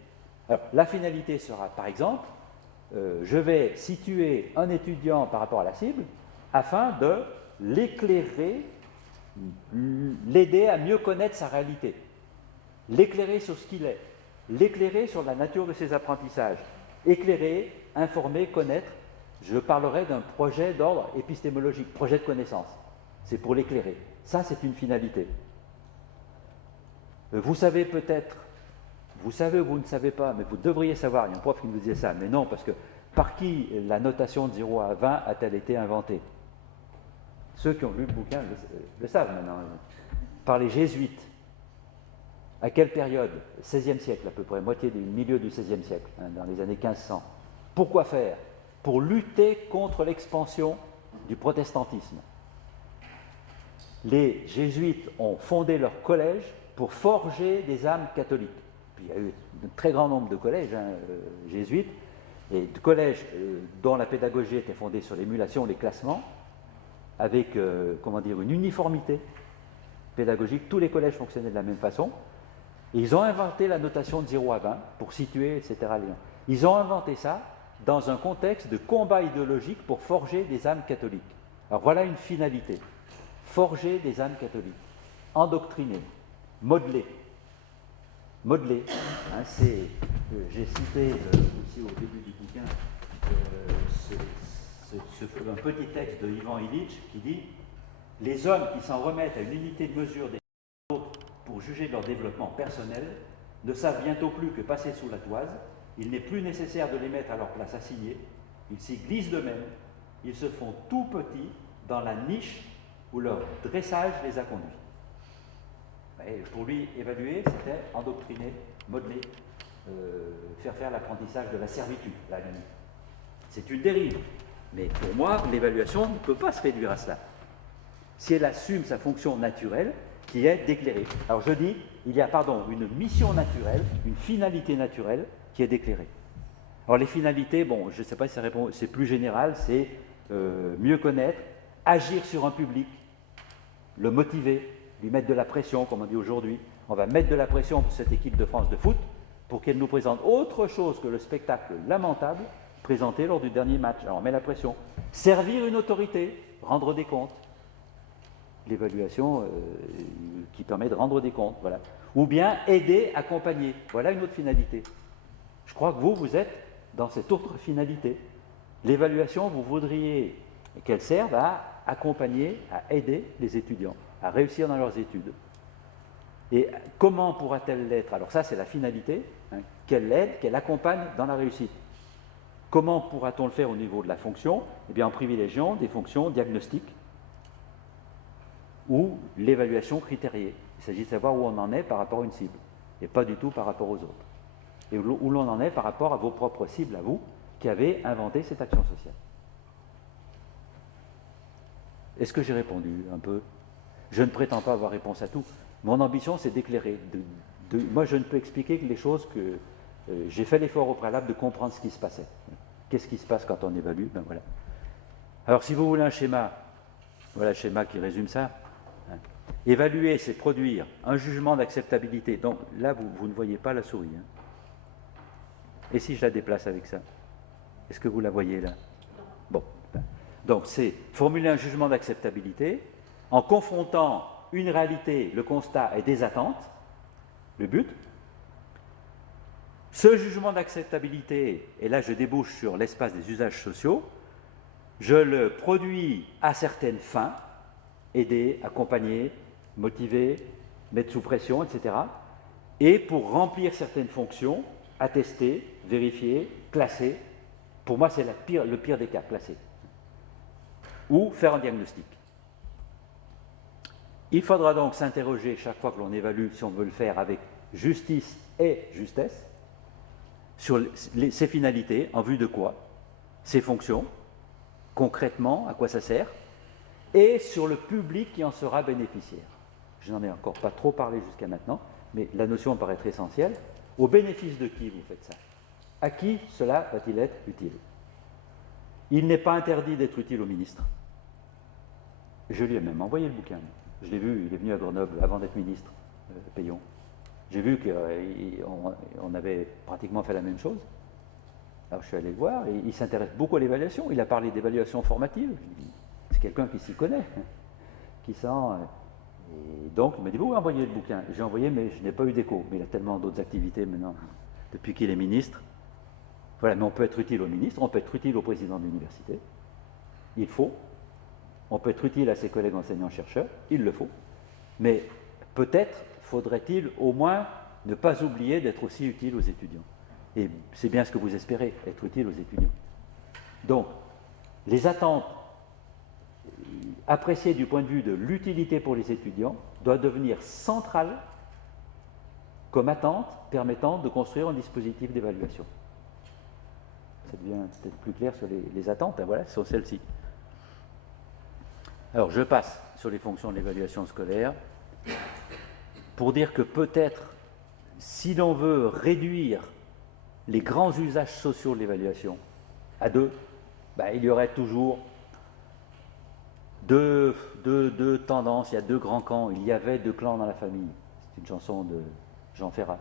Alors, la finalité sera, par exemple, je vais situer un étudiant par rapport à la cible afin de l'éclairer, l'aider à mieux connaître sa réalité, l'éclairer sur ce qu'il est. l'éclairer sur la nature de ses apprentissages. Éclairer, informer, connaître. Je parlerai d'un projet d'ordre épistémologique, projet de connaissance. C'est pour l'éclairer. Ça, c'est une finalité. Vous savez peut-être, vous savez ou vous ne savez pas, mais vous devriez savoir, il y a un prof qui nous disait ça, mais non, parce que par qui la notation de 0 à 20 a-t-elle été inventée? Ceux qui ont lu le bouquin le savent maintenant. Par les jésuites. À quelle période? 16e siècle à peu près, milieu du 16e siècle, hein, dans les années 1500. Pourquoi faire? Pour lutter contre l'expansion du protestantisme. Les jésuites ont fondé leur collège pour forger des âmes catholiques. Puis il y a eu un très grand nombre de collèges jésuites, et de collèges dont la pédagogie était fondée sur l'émulation, les classements, avec une uniformité pédagogique. Tous les collèges fonctionnaient de la même façon. Et ils ont inventé la notation de 0 à 20 pour situer, etc. Ils ont inventé ça dans un contexte de combat idéologique pour forger des âmes catholiques. Alors voilà une finalité. Forger des âmes catholiques. Endoctriner. Modeler. Modeler. Hein, j'ai cité aussi au début du bouquin un petit texte de Ivan Illich qui dit « Les hommes qui s'en remettent à une unité de mesure des autres pour juger de leur développement personnel ne savent bientôt plus que passer sous la toise. Il n'est plus nécessaire de les mettre à leur place assignée. Ils s'y glissent d'eux-mêmes. Ils se font tout petits dans la niche où leur dressage les a conduits. » Et pour lui, évaluer, c'était endoctriner, modeler, faire l'apprentissage de la servitude, à la limite. C'est une dérive. Mais pour moi, l'évaluation ne peut pas se réduire à cela. Si elle assume sa fonction naturelle, qui est d'éclairer. Alors je dis, il y a, une mission naturelle, une finalité naturelle, qui est d'éclairer. Alors les finalités, bon, je ne sais pas si ça répond, c'est plus général, c'est mieux connaître, agir sur un public, le motiver, lui mettre de la pression, comme on dit aujourd'hui. On va mettre de la pression pour cette équipe de France de foot pour qu'elle nous présente autre chose que le spectacle lamentable présenté lors du dernier match. Alors on met la pression. Servir une autorité, rendre des comptes. L'évaluation qui permet de rendre des comptes, voilà. Ou bien aider, accompagner. Voilà une autre finalité. Je crois que vous êtes dans cette autre finalité. L'évaluation, vous voudriez qu'elle serve à accompagner, à aider les étudiants à réussir dans leurs études. Et comment pourra-t-elle l'être? Alors ça, c'est la finalité, hein, qu'elle l'aide, qu'elle accompagne dans la réussite. Comment pourra-t-on le faire au niveau de la fonction? Eh bien, en privilégiant des fonctions diagnostiques ou l'évaluation critériée. Il s'agit de savoir où on en est par rapport à une cible, et pas du tout par rapport aux autres. Et où l'on en est par rapport à vos propres cibles, à vous, qui avez inventé cette action sociale. Est-ce que j'ai répondu un peu? Je ne prétends pas avoir réponse à tout. Mon ambition, c'est d'éclairer. Moi, je ne peux expliquer que les choses que j'ai fait l'effort au préalable de comprendre ce qui se passait. Qu'est-ce qui se passe quand on évalue? Ben voilà. Alors, si vous voulez un schéma, voilà le schéma qui résume ça. Évaluer, c'est produire un jugement d'acceptabilité. Donc là, vous ne voyez pas la souris. Hein. Et si je la déplace avec ça? Est-ce que vous la voyez là? Bon. Donc, c'est formuler un jugement d'acceptabilité en confrontant une réalité, le constat et des attentes, le but. Ce jugement d'acceptabilité, et là je débouche sur l'espace des usages sociaux, je le produis à certaines fins, aider, accompagner, motiver, mettre sous pression, etc. Et pour remplir certaines fonctions, attester, vérifier, classer. Pour moi, c'est le pire des cas, classer. Ou faire un diagnostic. Il faudra donc s'interroger chaque fois que l'on évalue, si on veut le faire avec justice et justesse, sur ces finalités, en vue de quoi? Ces fonctions, concrètement, à quoi ça sert, et sur le public qui en sera bénéficiaire. Je n'en ai encore pas trop parlé jusqu'à maintenant, mais la notion me paraît très essentielle. Au bénéfice de qui vous faites ça? À qui cela va-t-il être utile? Il n'est pas interdit d'être utile au ministre. Je lui ai même envoyé le bouquin. Je l'ai vu, il est venu à Grenoble avant d'être ministre, Payon. J'ai vu qu'on avait pratiquement fait la même chose. Alors je suis allé le voir, et il s'intéresse beaucoup à l'évaluation. Il a parlé d'évaluation formative. C'est quelqu'un qui s'y connaît, qui sent... Et donc il m'a dit, vous envoyez le bouquin. J'ai envoyé, mais je n'ai pas eu d'écho. Mais il a tellement d'autres activités maintenant. depuis qu'il est ministre. Voilà, mais on peut être utile au ministre, on peut être utile au président de l'université, il faut. On peut être utile à ses collègues enseignants-chercheurs, il le faut. Mais peut-être faudrait-il au moins ne pas oublier d'être aussi utile aux étudiants. Et c'est bien ce que vous espérez, être utile aux étudiants. Donc, les attentes appréciées du point de vue de l'utilité pour les étudiants doivent devenir centrales comme attente permettant de construire un dispositif d'évaluation. Ça devient peut-être plus clair sur les attentes, hein, voilà, sur celles-ci. Alors, je passe sur les fonctions de l'évaluation scolaire pour dire que peut-être, si l'on veut réduire les grands usages sociaux de l'évaluation à deux, il y aurait toujours deux tendances, il y a deux grands camps. Il y avait deux clans dans la famille. C'est une chanson de Jean Ferrat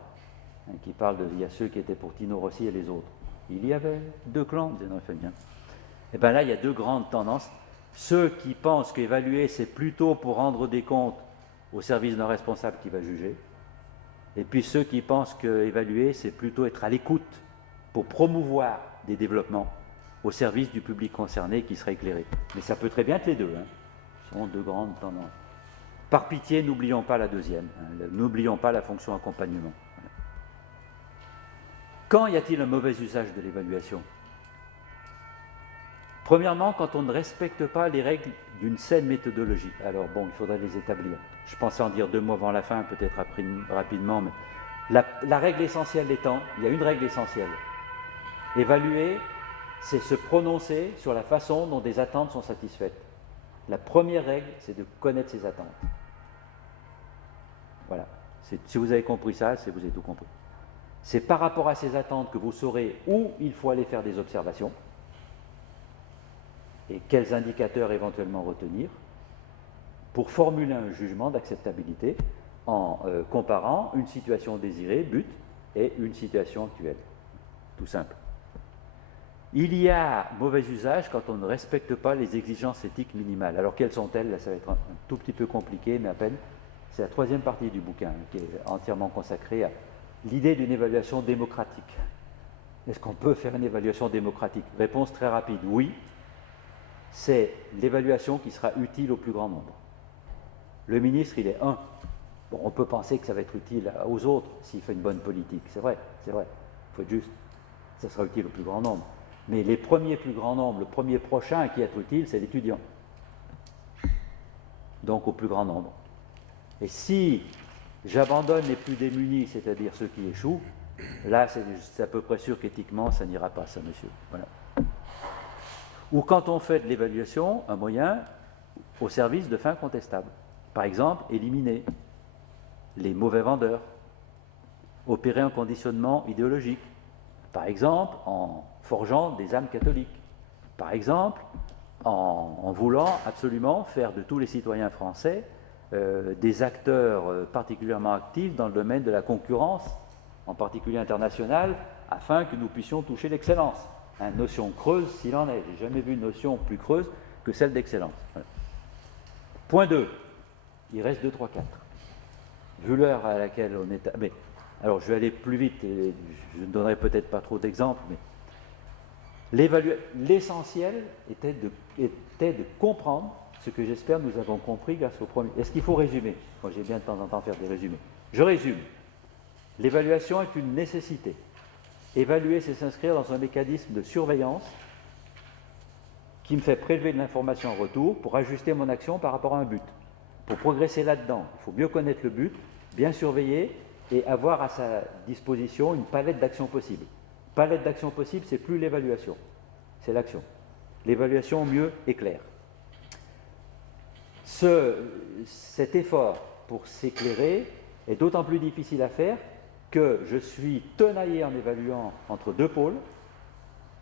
qui parle de il y a ceux qui étaient pour Tino Rossi et les autres. Il y avait deux clans dans la famille. Et bien là, il y a deux grandes tendances. Ceux qui pensent qu'évaluer, c'est plutôt pour rendre des comptes au service d'un responsable qui va juger. Et puis ceux qui pensent qu'évaluer, c'est plutôt être à l'écoute pour promouvoir des développements au service du public concerné qui serait éclairé. Mais ça peut très bien être les deux. Ce sont deux grandes tendances. Par pitié, n'oublions pas la deuxième. N'oublions pas la fonction accompagnement. Voilà. Quand y a-t-il un mauvais usage de l'évaluation ? Premièrement, quand on ne respecte pas les règles d'une saine méthodologie. Alors bon, il faudrait les établir. Je pensais en dire deux mots avant la fin, peut-être rapidement, mais la règle essentielle étant, il y a une règle essentielle. Évaluer, c'est se prononcer sur la façon dont des attentes sont satisfaites. La première règle, c'est de connaître ses attentes. Voilà. Si vous avez compris ça, c'est vous avez tout compris. C'est par rapport à ces attentes que vous saurez où il faut aller faire des observations et quels indicateurs éventuellement retenir pour formuler un jugement d'acceptabilité en comparant une situation désirée, but, et une situation actuelle. Tout simple. Il y a mauvais usage quand on ne respecte pas les exigences éthiques minimales. Alors quelles sont-elles ? Là, ça va être un tout petit peu compliqué, mais à peine. C'est la troisième partie du bouquin qui est entièrement consacrée à l'idée d'une évaluation démocratique. Est-ce qu'on peut faire une évaluation démocratique ? Réponse très rapide, oui. C'est l'évaluation qui sera utile au plus grand nombre. Le ministre, il est un. Bon, on peut penser que ça va être utile aux autres s'il fait une bonne politique. C'est vrai, c'est vrai. Il faut être juste. Ça sera utile au plus grand nombre. Mais les premiers plus grands nombres, le premier prochain qui est utile, c'est l'étudiant. Donc au plus grand nombre. Et si j'abandonne les plus démunis, c'est-à-dire ceux qui échouent, là, c'est à peu près sûr qu'éthiquement, ça n'ira pas, ça, monsieur. Voilà. Ou quand on fait de l'évaluation, un moyen au service de fins contestables. Par exemple, éliminer les mauvais vendeurs, opérer un conditionnement idéologique. Par exemple, en forgeant des âmes catholiques. Par exemple, en voulant absolument faire de tous les citoyens français des acteurs particulièrement actifs dans le domaine de la concurrence, en particulier internationale, afin que nous puissions toucher l'excellence. Une notion creuse s'il en est. Je n'ai jamais vu une notion plus creuse que celle d'excellence. Voilà. Point 2. Il reste 2, 3, 4. Vu l'heure à laquelle on est... Mais, alors, je vais aller plus vite, et je ne donnerai peut-être pas trop d'exemples, mais l'essentiel était de comprendre ce que j'espère nous avons compris grâce au premier. Est-ce qu'il faut résumer ? Moi, j'ai bien de temps en temps faire des résumés. Je résume. L'évaluation est une nécessité. Évaluer, c'est s'inscrire dans un mécanisme de surveillance qui me fait prélever de l'information en retour pour ajuster mon action par rapport à un but. Pour progresser là-dedans, il faut mieux connaître le but, bien surveiller et avoir à sa disposition une palette d'actions possibles. Palette d'actions possibles, c'est plus l'évaluation, c'est l'action. L'évaluation mieux et claire. Cet effort pour s'éclairer est d'autant plus difficile à faire que je suis tenaillé en évaluant entre deux pôles,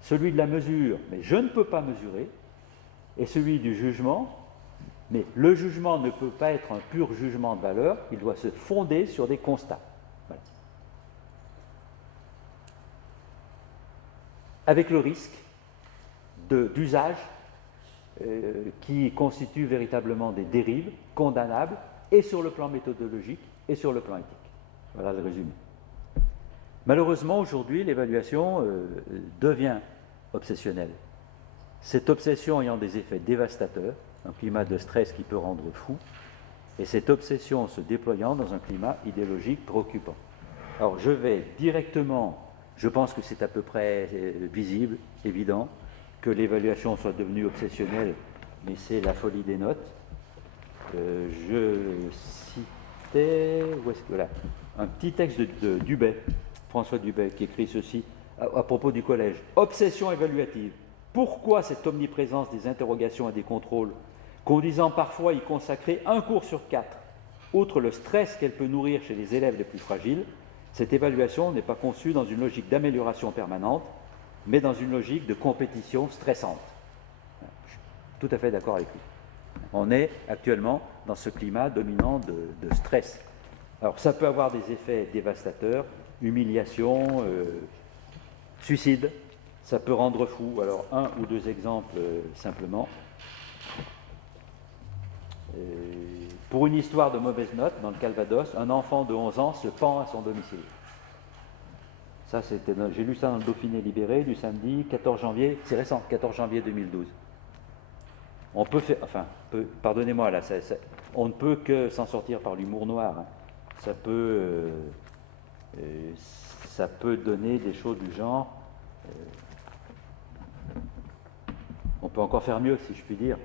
celui de la mesure, mais je ne peux pas mesurer, et celui du jugement, mais le jugement ne peut pas être un pur jugement de valeur, il doit se fonder sur des constats. Voilà. Avec le risque d'usage qui constitue véritablement des dérives condamnables, et sur le plan méthodologique, et sur le plan éthique. Voilà le résumé. Malheureusement, aujourd'hui, l'évaluation devient obsessionnelle. Cette obsession ayant des effets dévastateurs, un climat de stress qui peut rendre fou, et cette obsession se déployant dans un climat idéologique préoccupant. Alors je vais directement, je pense que c'est à peu près visible, évident, que l'évaluation soit devenue obsessionnelle, mais c'est la folie des notes. Je citais, où est-ce que là, un petit texte de Dubay, François Dubay, qui écrit ceci à propos du collège. Obsession évaluative. Pourquoi cette omniprésence des interrogations et des contrôles, conduisant parfois à y consacrer un cours sur 4? Outre le stress qu'elle peut nourrir chez les élèves les plus fragiles, cette évaluation n'est pas conçue dans une logique d'amélioration permanente, mais dans une logique de compétition stressante. Je suis tout à fait d'accord avec lui. On est actuellement dans ce climat dominant de stress. Alors ça peut avoir des effets dévastateurs, humiliation, suicide, ça peut rendre fou. Alors un ou deux exemples simplement. Pour une histoire de mauvaise note, dans le Calvados, un enfant de 11 ans se pend à son domicile. Ça, j'ai lu ça dans le Dauphiné libéré du samedi 14 janvier, c'est récent, 14 janvier 2012. On peut faire, pardonnez-moi là, on ne peut que s'en sortir par l'humour noir. Hein. Ça peut donner des choses du genre. On peut encore faire mieux, si je puis dire.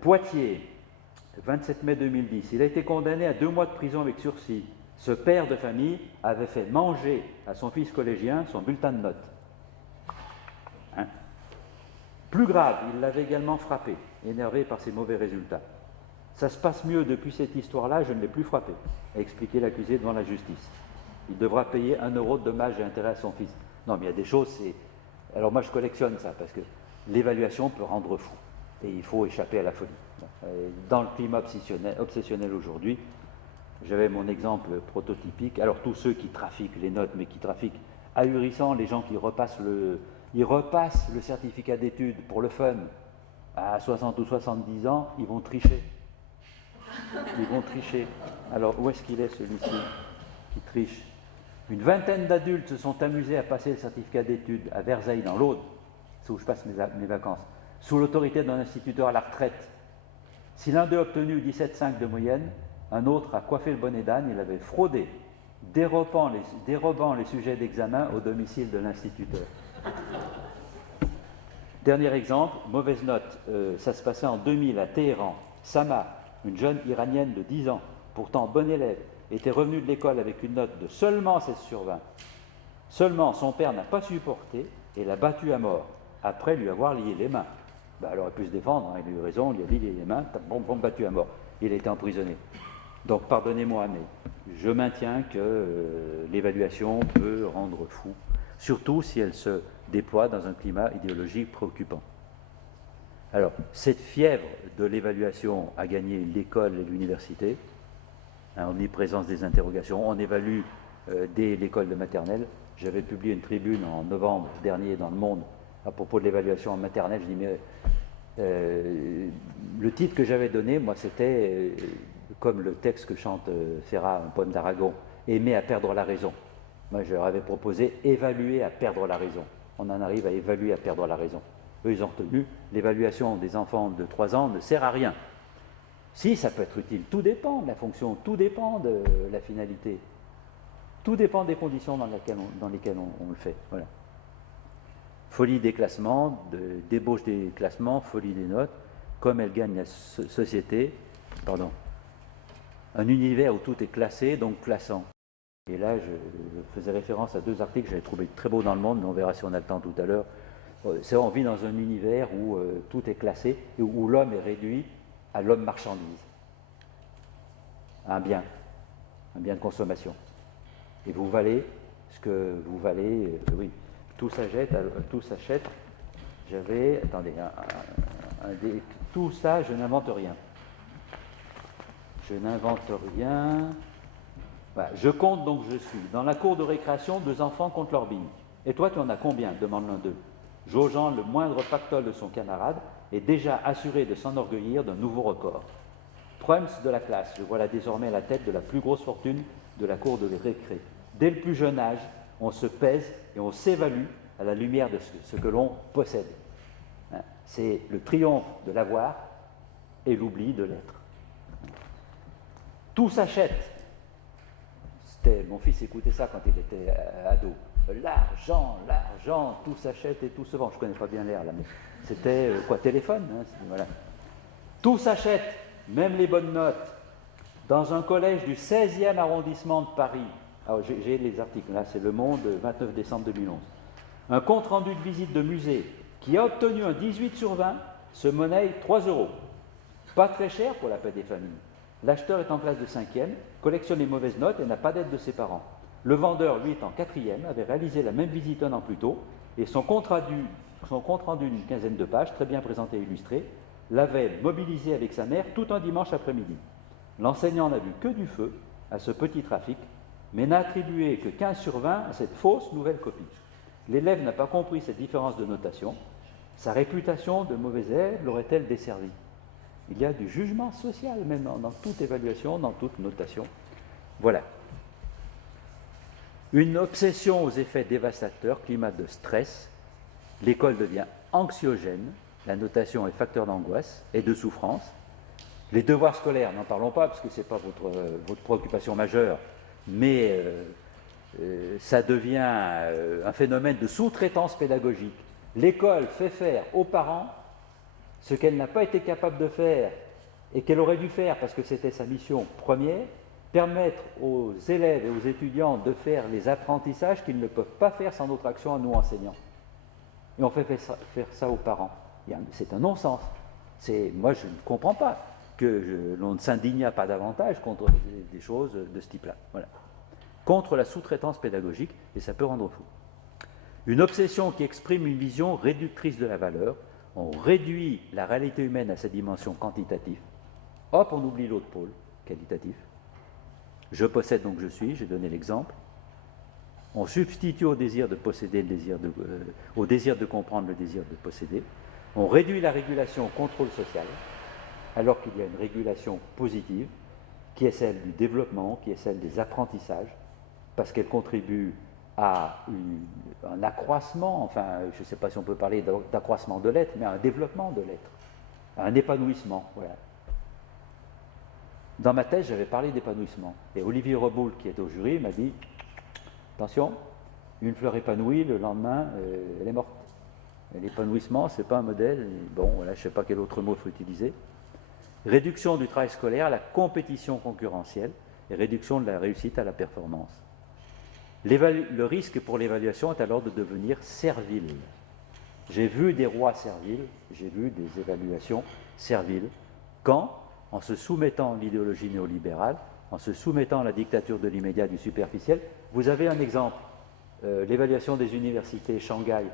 Poitiers, 27 mai 2010. Il a été condamné à 2 mois de prison avec sursis. Ce père de famille avait fait manger à son fils collégien son bulletin de notes. Hein? Plus grave, il l'avait également frappé, énervé par ses mauvais résultats. Ça se passe mieux depuis cette histoire-là, je ne l'ai plus frappé, a expliqué l'accusé devant la justice. Il devra payer 1 euro de dommages et intérêts à son fils. Non, mais il y a des choses, alors moi je collectionne ça, parce que l'évaluation peut rendre fou, et il faut échapper à la folie. Dans le climat obsessionnel aujourd'hui, j'avais mon exemple prototypique. Alors tous ceux qui trafiquent les notes, mais qui trafiquent ahurissant, les gens qui repassent le certificat d'études pour le fun, à 60 ou 70 ans, ils vont tricher. Ils vont tricher. Alors où est-ce qu'il est celui-ci qui triche? Une vingtaine d'adultes se sont amusés à passer le certificat d'études à Versailles dans l'Aude, c'est où je passe mes vacances, sous l'autorité d'un instituteur à la retraite. Si l'un d'eux a obtenu 17,5 de moyenne, un autre a coiffé le bonnet d'âne, il avait fraudé, dérobant les sujets d'examen au domicile de l'instituteur. Dernier exemple, mauvaise note, ça se passait en 2000 à Téhéran. Sama, une jeune iranienne de 10 ans, pourtant bonne élève, était revenue de l'école avec une note de seulement 16 sur 20. Seulement, son père n'a pas supporté et l'a battue à mort, après lui avoir lié les mains. Elle aurait pu se défendre, hein, il a eu raison, il a lié les mains, battu à mort. Il a été emprisonné. Donc, pardonnez-moi, mais je maintiens que l'évaluation peut rendre fou, surtout si elle se déploie dans un climat idéologique préoccupant. Alors, cette fièvre de l'évaluation a gagné l'école et l'université, en omniprésence des interrogations. On évalue dès l'école de maternelle. J'avais publié une tribune en novembre dernier dans Le Monde à propos de l'évaluation en maternelle. Je dis, mais le titre que j'avais donné, moi, c'était comme le texte que chante Ferrat, un poème d'Aragon, Aimer à perdre la raison. Moi, je leur avais proposé évaluer à perdre la raison. On en arrive à évaluer à perdre la raison. Eux, ils ont retenu l'évaluation des enfants de 3 ans ne sert à rien. Si, ça peut être utile. Tout dépend de la fonction, tout dépend de la finalité. Tout dépend des conditions dans lesquelles on le fait. Voilà. Folie des classements, débauche des classements, folie des notes, comme elle gagne la société, un univers où tout est classé, donc classant. Et là, je faisais référence à 2 articles que j'avais trouvés très beaux dans Le Monde, mais on verra si on a le temps tout à l'heure. On vit dans un univers où tout est classé et où l'homme est réduit à l'homme marchandise, à un bien de consommation. Et vous valez ce que vous valez, oui, tout s'achète. J'avais, attendez, tout ça, je n'invente rien. Je n'invente rien. Voilà, je compte donc je suis. Dans la cour de récréation, 2 enfants comptent leurs billes. Et toi, tu en as combien? Demande l'un d'eux. Jaugeant le moindre pactole de son camarade, est déjà assuré de s'enorgueillir d'un nouveau record. Prums de la classe, le voilà désormais à la tête de la plus grosse fortune de la cour de récré. Dès le plus jeune âge, on se pèse et on s'évalue à la lumière de ce que l'on possède. Hein, c'est le triomphe de l'avoir et l'oubli de l'être. Tout s'achète. Mon fils écoutait ça quand il était ado. L'argent, l'argent, tout s'achète et tout se vend. Je ne connais pas bien l'air là, mais c'était téléphone. Hein, voilà. Tout s'achète, même les bonnes notes. Dans un collège du 16e arrondissement de Paris, alors j'ai les articles, là c'est Le Monde, 29 décembre 2011. Un compte-rendu de visite de musée qui a obtenu un 18 sur 20 se monnaie 3 €. Pas très cher pour la paix des familles. L'acheteur est en classe de 5e, collectionne les mauvaises notes et n'a pas d'aide de ses parents. Le vendeur, lui, est en 4e, avait réalisé la même visite un an plus tôt et son compte rendu d'une quinzaine de pages, très bien présenté et illustré, l'avait mobilisé avec sa mère tout un dimanche après-midi. L'enseignant n'a vu que du feu à ce petit trafic, mais n'a attribué que 15 sur 20 à cette fausse nouvelle copie. L'élève n'a pas compris cette différence de notation. Sa réputation de mauvais élève l'aurait-elle desservi? Il y a du jugement social, même dans toute évaluation, dans toute notation. Voilà. Une obsession aux effets dévastateurs, climat de stress. L'école devient anxiogène. La notation est facteur d'angoisse et de souffrance. Les devoirs scolaires, n'en parlons pas, parce que ce n'est pas votre préoccupation majeure, mais ça devient un phénomène de sous-traitance pédagogique. L'école fait faire aux parents ce qu'elle n'a pas été capable de faire et qu'elle aurait dû faire parce que c'était sa mission première, permettre aux élèves et aux étudiants de faire les apprentissages qu'ils ne peuvent pas faire sans notre action à nous enseignants. Et on fait faire ça aux parents. C'est un non-sens. Moi, je ne comprends pas que l'on ne s'indigne pas davantage contre des choses de ce type-là. Voilà. Contre la sous-traitance pédagogique, et ça peut rendre fou. Une obsession qui exprime une vision réductrice de la valeur. On réduit la réalité humaine à sa dimension quantitative. Hop, on oublie l'autre pôle, qualitatif. Je possède donc je suis, j'ai donné l'exemple. On substitue au désir de posséder au désir de comprendre le désir de posséder. On réduit la régulation au contrôle social, alors qu'il y a une régulation positive, qui est celle du développement, qui est celle des apprentissages, parce qu'elle contribue à un accroissement, enfin, je ne sais pas si on peut parler d'accroissement de l'être, mais à un développement de l'être, à un épanouissement. Voilà. Dans ma thèse, j'avais parlé d'épanouissement. Et Olivier Reboul, qui est au jury, m'a dit « Attention, une fleur épanouie, le lendemain, elle est morte. L'épanouissement, ce n'est pas un modèle. » Bon, voilà, je ne sais pas quel autre mot il faut utiliser. Réduction du travail scolaire à la compétition concurrentielle et réduction de la réussite à la performance. Le risque pour l'évaluation est alors de devenir servile. J'ai vu des rois serviles, j'ai vu des évaluations serviles, quand, en se soumettant à l'idéologie néolibérale, en se soumettant à la dictature de l'immédiat, du superficiel. Vous avez un exemple, l'évaluation des universités Shanghai.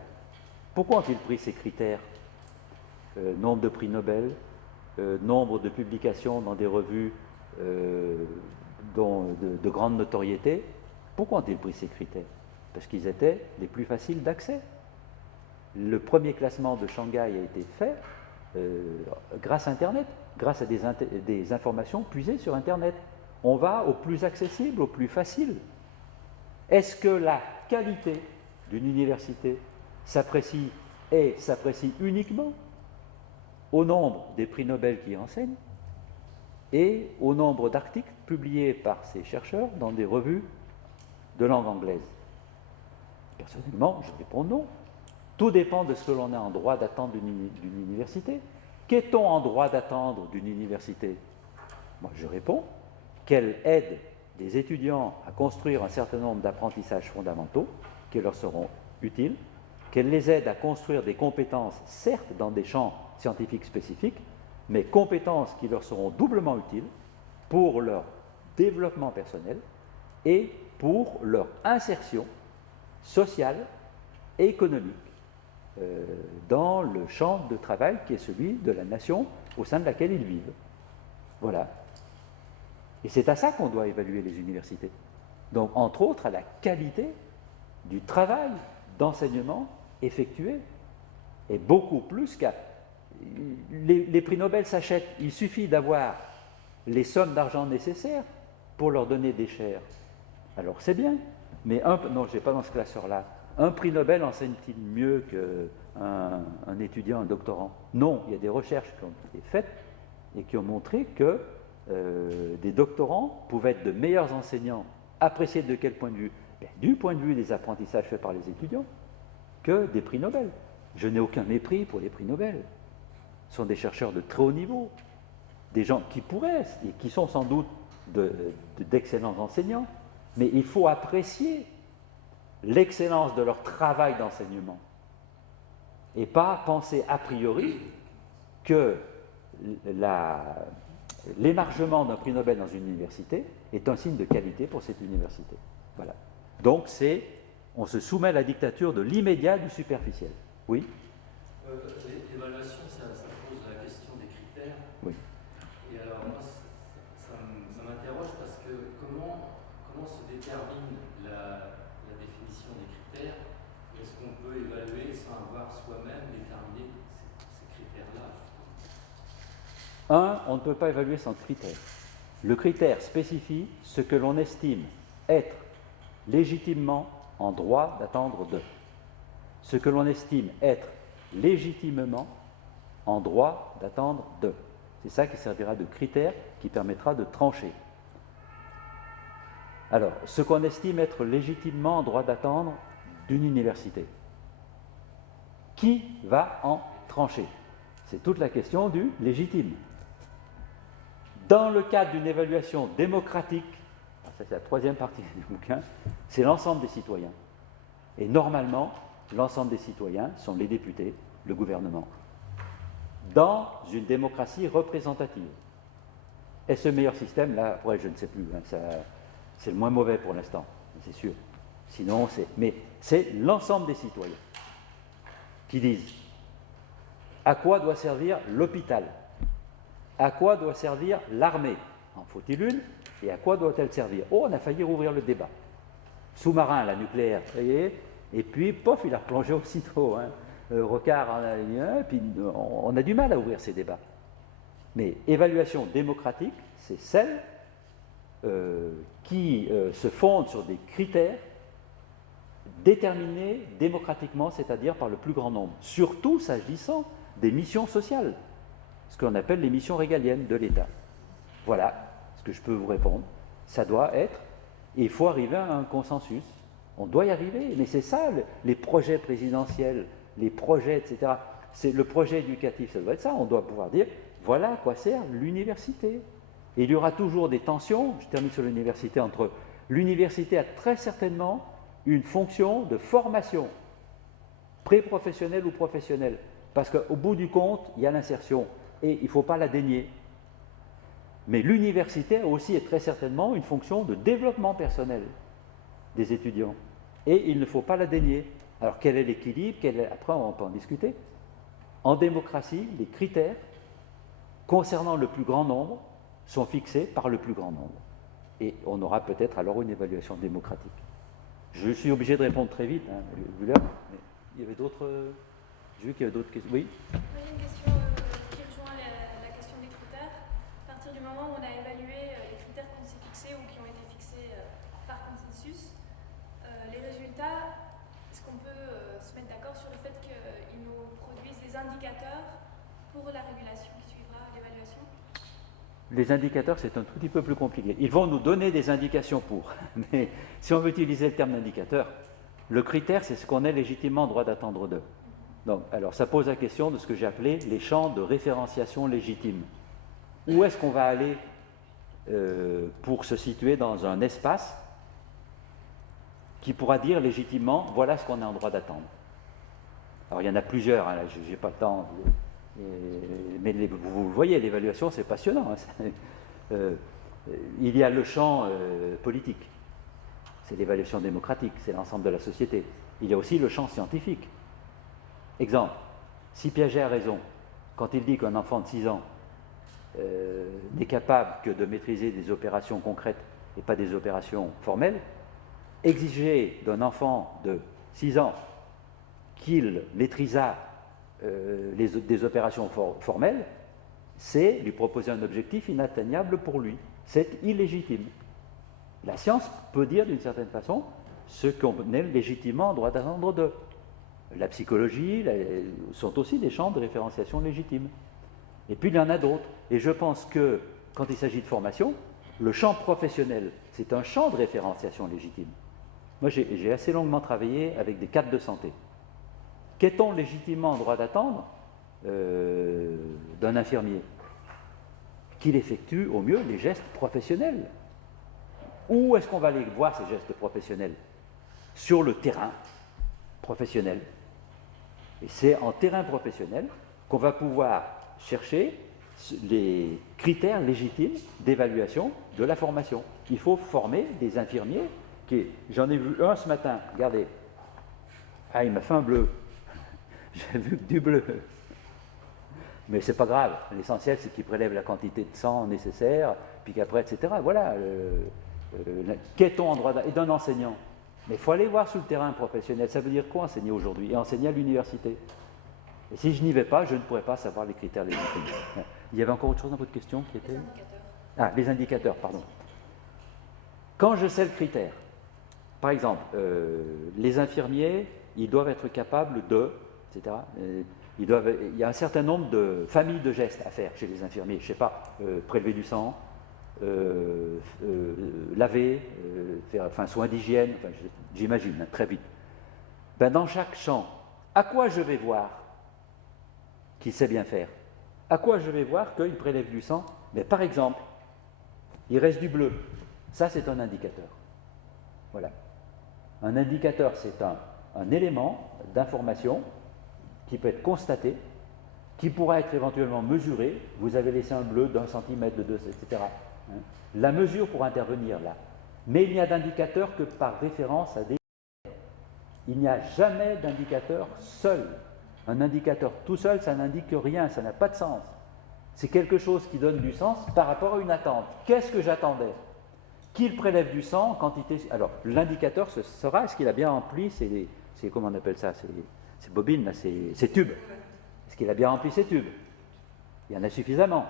Pourquoi ont-ils pris ces critères? Nombre de prix Nobel, nombre de publications dans des revues de grande notoriété. Pourquoi ont-ils pris ces critères? Parce qu'ils étaient les plus faciles d'accès. Le premier classement de Shanghai a été fait grâce à Internet, grâce à des informations puisées sur Internet. On va au plus accessible, au plus facile. Est-ce que la qualité d'une université s'apprécie uniquement au nombre des prix Nobel qui y enseignent et au nombre d'articles publiés par ces chercheurs dans des revues de langue anglaise? Personnellement, je réponds non. Tout dépend de ce que l'on a en droit d'attendre d'une université. Qu'est-on en droit d'attendre d'une université? Moi, je réponds qu'elle aide des étudiants à construire un certain nombre d'apprentissages fondamentaux qui leur seront utiles, qu'elle les aide à construire des compétences, certes dans des champs scientifiques spécifiques, mais compétences qui leur seront doublement utiles pour leur développement personnel et pour leur insertion sociale et économique dans le champ de travail qui est celui de la nation au sein de laquelle ils vivent. Voilà. Et c'est à ça qu'on doit évaluer les universités. Donc, entre autres, à la qualité du travail d'enseignement effectué. Et beaucoup plus qu'à... Les prix Nobel s'achètent. Il suffit d'avoir les sommes d'argent nécessaires pour leur donner des chaires. Alors c'est bien. Mais non, je n'ai pas dans ce classeur-là. Un prix Nobel enseigne-t-il mieux qu'un étudiant, un doctorant? Non, il y a des recherches qui ont été faites et qui ont montré que des doctorants pouvaient être de meilleurs enseignants, appréciés de quel point de vue? Du point de vue des apprentissages faits par les étudiants, que des prix Nobel. Je n'ai aucun mépris pour les prix Nobel. Ce sont des chercheurs de très haut niveau, des gens qui pourraient, et qui sont sans doute d'excellents enseignants, mais il faut apprécier l'excellence de leur travail d'enseignement et pas penser a priori que l'émargement d'un prix Nobel dans une université est un signe de qualité pour cette université. Voilà. Donc on se soumet à la dictature de l'immédiat, du superficiel. Oui? L'évaluation, ça pose la question des critères. Oui. Et alors moi, ça m'interroge parce que comment se détermine la définition des critères? Est-ce qu'on peut évaluer sans avoir soi-même déterminé ces critères-là? On ne peut pas évaluer sans critère. Le critère spécifie ce que l'on estime être légitimement en droit d'attendre d'eux. Ce que l'on estime être légitimement en droit d'attendre d'eux. C'est ça qui servira de critère qui permettra de trancher. Alors, ce qu'on estime être légitimement en droit d'attendre d'une université. Qui va en trancher? C'est toute la question du légitime. Dans le cadre d'une évaluation démocratique, ça c'est la troisième partie du bouquin, c'est l'ensemble des citoyens. Et normalement, l'ensemble des citoyens sont les députés, le gouvernement. Dans une démocratie représentative. Est-ce le meilleur système? Là, après, je ne sais plus. Hein, c'est le moins mauvais pour l'instant, c'est sûr. Sinon, mais c'est l'ensemble des citoyens qui disent à quoi doit servir l'hôpital? À quoi doit servir l'armée? En faut-il une? Et à quoi doit-elle servir? Oh, on a failli rouvrir le débat. Sous-marin, la nucléaire, vous voyez, et puis, pof, il a replongé aussitôt. Hein. Rocard en a eu un, et puis on a du mal à ouvrir ces débats. Mais évaluation démocratique, c'est celle qui se fonde sur des critères déterminés démocratiquement, c'est-à-dire par le plus grand nombre. Surtout s'agissant des missions sociales, ce qu'on appelle les missions régaliennes de l'État. Voilà ce que je peux vous répondre. Ça doit être, et il faut arriver à un consensus. On doit y arriver, mais c'est ça, les projets présidentiels, les projets, etc. C'est le projet éducatif, ça doit être ça. On doit pouvoir dire, voilà à quoi sert l'université. Et il y aura toujours des tensions, je termine sur l'université, entre l'université a très certainement une fonction de formation, pré-professionnelle ou professionnelle, parce qu'au bout du compte, il y a l'insertion, et il ne faut pas la dénier. Mais l'université a aussi et très certainement une fonction de développement personnel des étudiants, et il ne faut pas la dénier. Alors quel est l'équilibre? Après on peut en discuter. En démocratie, les critères concernant le plus grand nombre sont fixés par le plus grand nombre. Et on aura peut-être alors une évaluation démocratique. Je suis obligé de répondre très vite, hein, vu l'heure, mais il y avait d'autres... J'ai vu qu'il y avait d'autres questions. Oui? Moi, j'ai une question qui rejoint la question des critères. À partir du moment où on a évalué les critères qu'on s'est fixés ou qui ont été fixés par consensus, les résultats, est-ce qu'on peut se mettre d'accord sur le fait qu'ils nous produisent des indicateurs pour la régulation qui suivra l'évaluation? Les indicateurs, c'est un tout petit peu plus compliqué. Ils vont nous donner des indications pour. Mais si on veut utiliser le terme d'indicateur, le critère, c'est ce qu'on est légitimement en droit d'attendre d'eux. Donc, alors, ça pose la question de ce que j'ai appelé les champs de référenciation légitime. Où est-ce qu'on va aller pour se situer dans un espace qui pourra dire légitimement, voilà ce qu'on est en droit d'attendre? Alors, il y en a plusieurs, hein, là, je n'ai pas le temps... mais vous voyez, l'évaluation, c'est passionnant. Hein, il y a le champ politique, c'est l'évaluation démocratique, c'est l'ensemble de la société. Il y a aussi le champ scientifique. Exemple, si Piaget a raison, quand il dit qu'un enfant de 6 ans n'est capable que de maîtriser des opérations concrètes et pas des opérations formelles, exiger d'un enfant de 6 ans qu'il maîtrisât des opérations formelles, c'est lui proposer un objectif inatteignable pour lui. C'est illégitime. La science peut dire d'une certaine façon, ce qu'on est légitimement en droit d'attendre d'eux. La psychologie sont aussi des champs de référenciation légitime. Et puis il y en a d'autres. Et je pense que quand il s'agit de formation, le champ professionnel, c'est un champ de référenciation légitime. Moi, j'ai assez longuement travaillé avec des cadres de santé. Qu'est-on légitimement en droit d'attendre d'un infirmier? Qu'il effectue au mieux les gestes professionnels. Où est-ce qu'on va aller voir ces gestes professionnels? Sur le terrain professionnel. Et c'est en terrain professionnel qu'on va pouvoir chercher les critères légitimes d'évaluation de la formation. Il faut former des infirmiers. J'en ai vu un ce matin, regardez. Ah, il m'a fait un bleu. J'ai vu que du bleu. Mais c'est pas grave. L'essentiel, c'est qu'il prélève la quantité de sang nécessaire, puis qu'après, etc. Voilà. Qu'est-on en droit et d'un enseignant? Mais il faut aller voir sur le terrain professionnel. Ça veut dire quoi enseigner aujourd'hui? Et enseigner à l'université. Et si je n'y vais pas, je ne pourrais pas savoir les critères légitimes. Il y avait encore autre chose dans votre question qui était? Les indicateurs. Ah, les indicateurs, pardon. Quand je sais le critère, par exemple, les infirmiers, ils doivent être capables de, etc. Il y a un certain nombre de familles de gestes à faire chez les infirmiers. Je ne sais pas, prélever du sang, laver, faire soins d'hygiène, j'imagine, hein, très vite. Ben, dans chaque champ, à quoi je vais voir qu'il sait bien faire? À quoi je vais voir qu'il prélève du sang? Mais par exemple, il reste du bleu. Ça, c'est un indicateur. Voilà. Un indicateur, c'est un élément d'information qui peut être constaté, qui pourra être éventuellement mesuré. Vous avez laissé un bleu d'1 centimètre, de 2, etc. Hein. La mesure pourra intervenir là. Mais il n'y a d'indicateur que par référence à des... Il n'y a jamais d'indicateur seul. Un indicateur tout seul, ça n'indique rien, ça n'a pas de sens. C'est quelque chose qui donne du sens par rapport à une attente. Qu'est-ce que j'attendais? Qu'il prélève du sang en quantité... Alors, l'indicateur, ce sera est-ce qu'il a bien rempli c'est comment on appelle ça, ces bobines, là, ces tubes. Est-ce qu'il a bien rempli ces tubes? Il y en a suffisamment.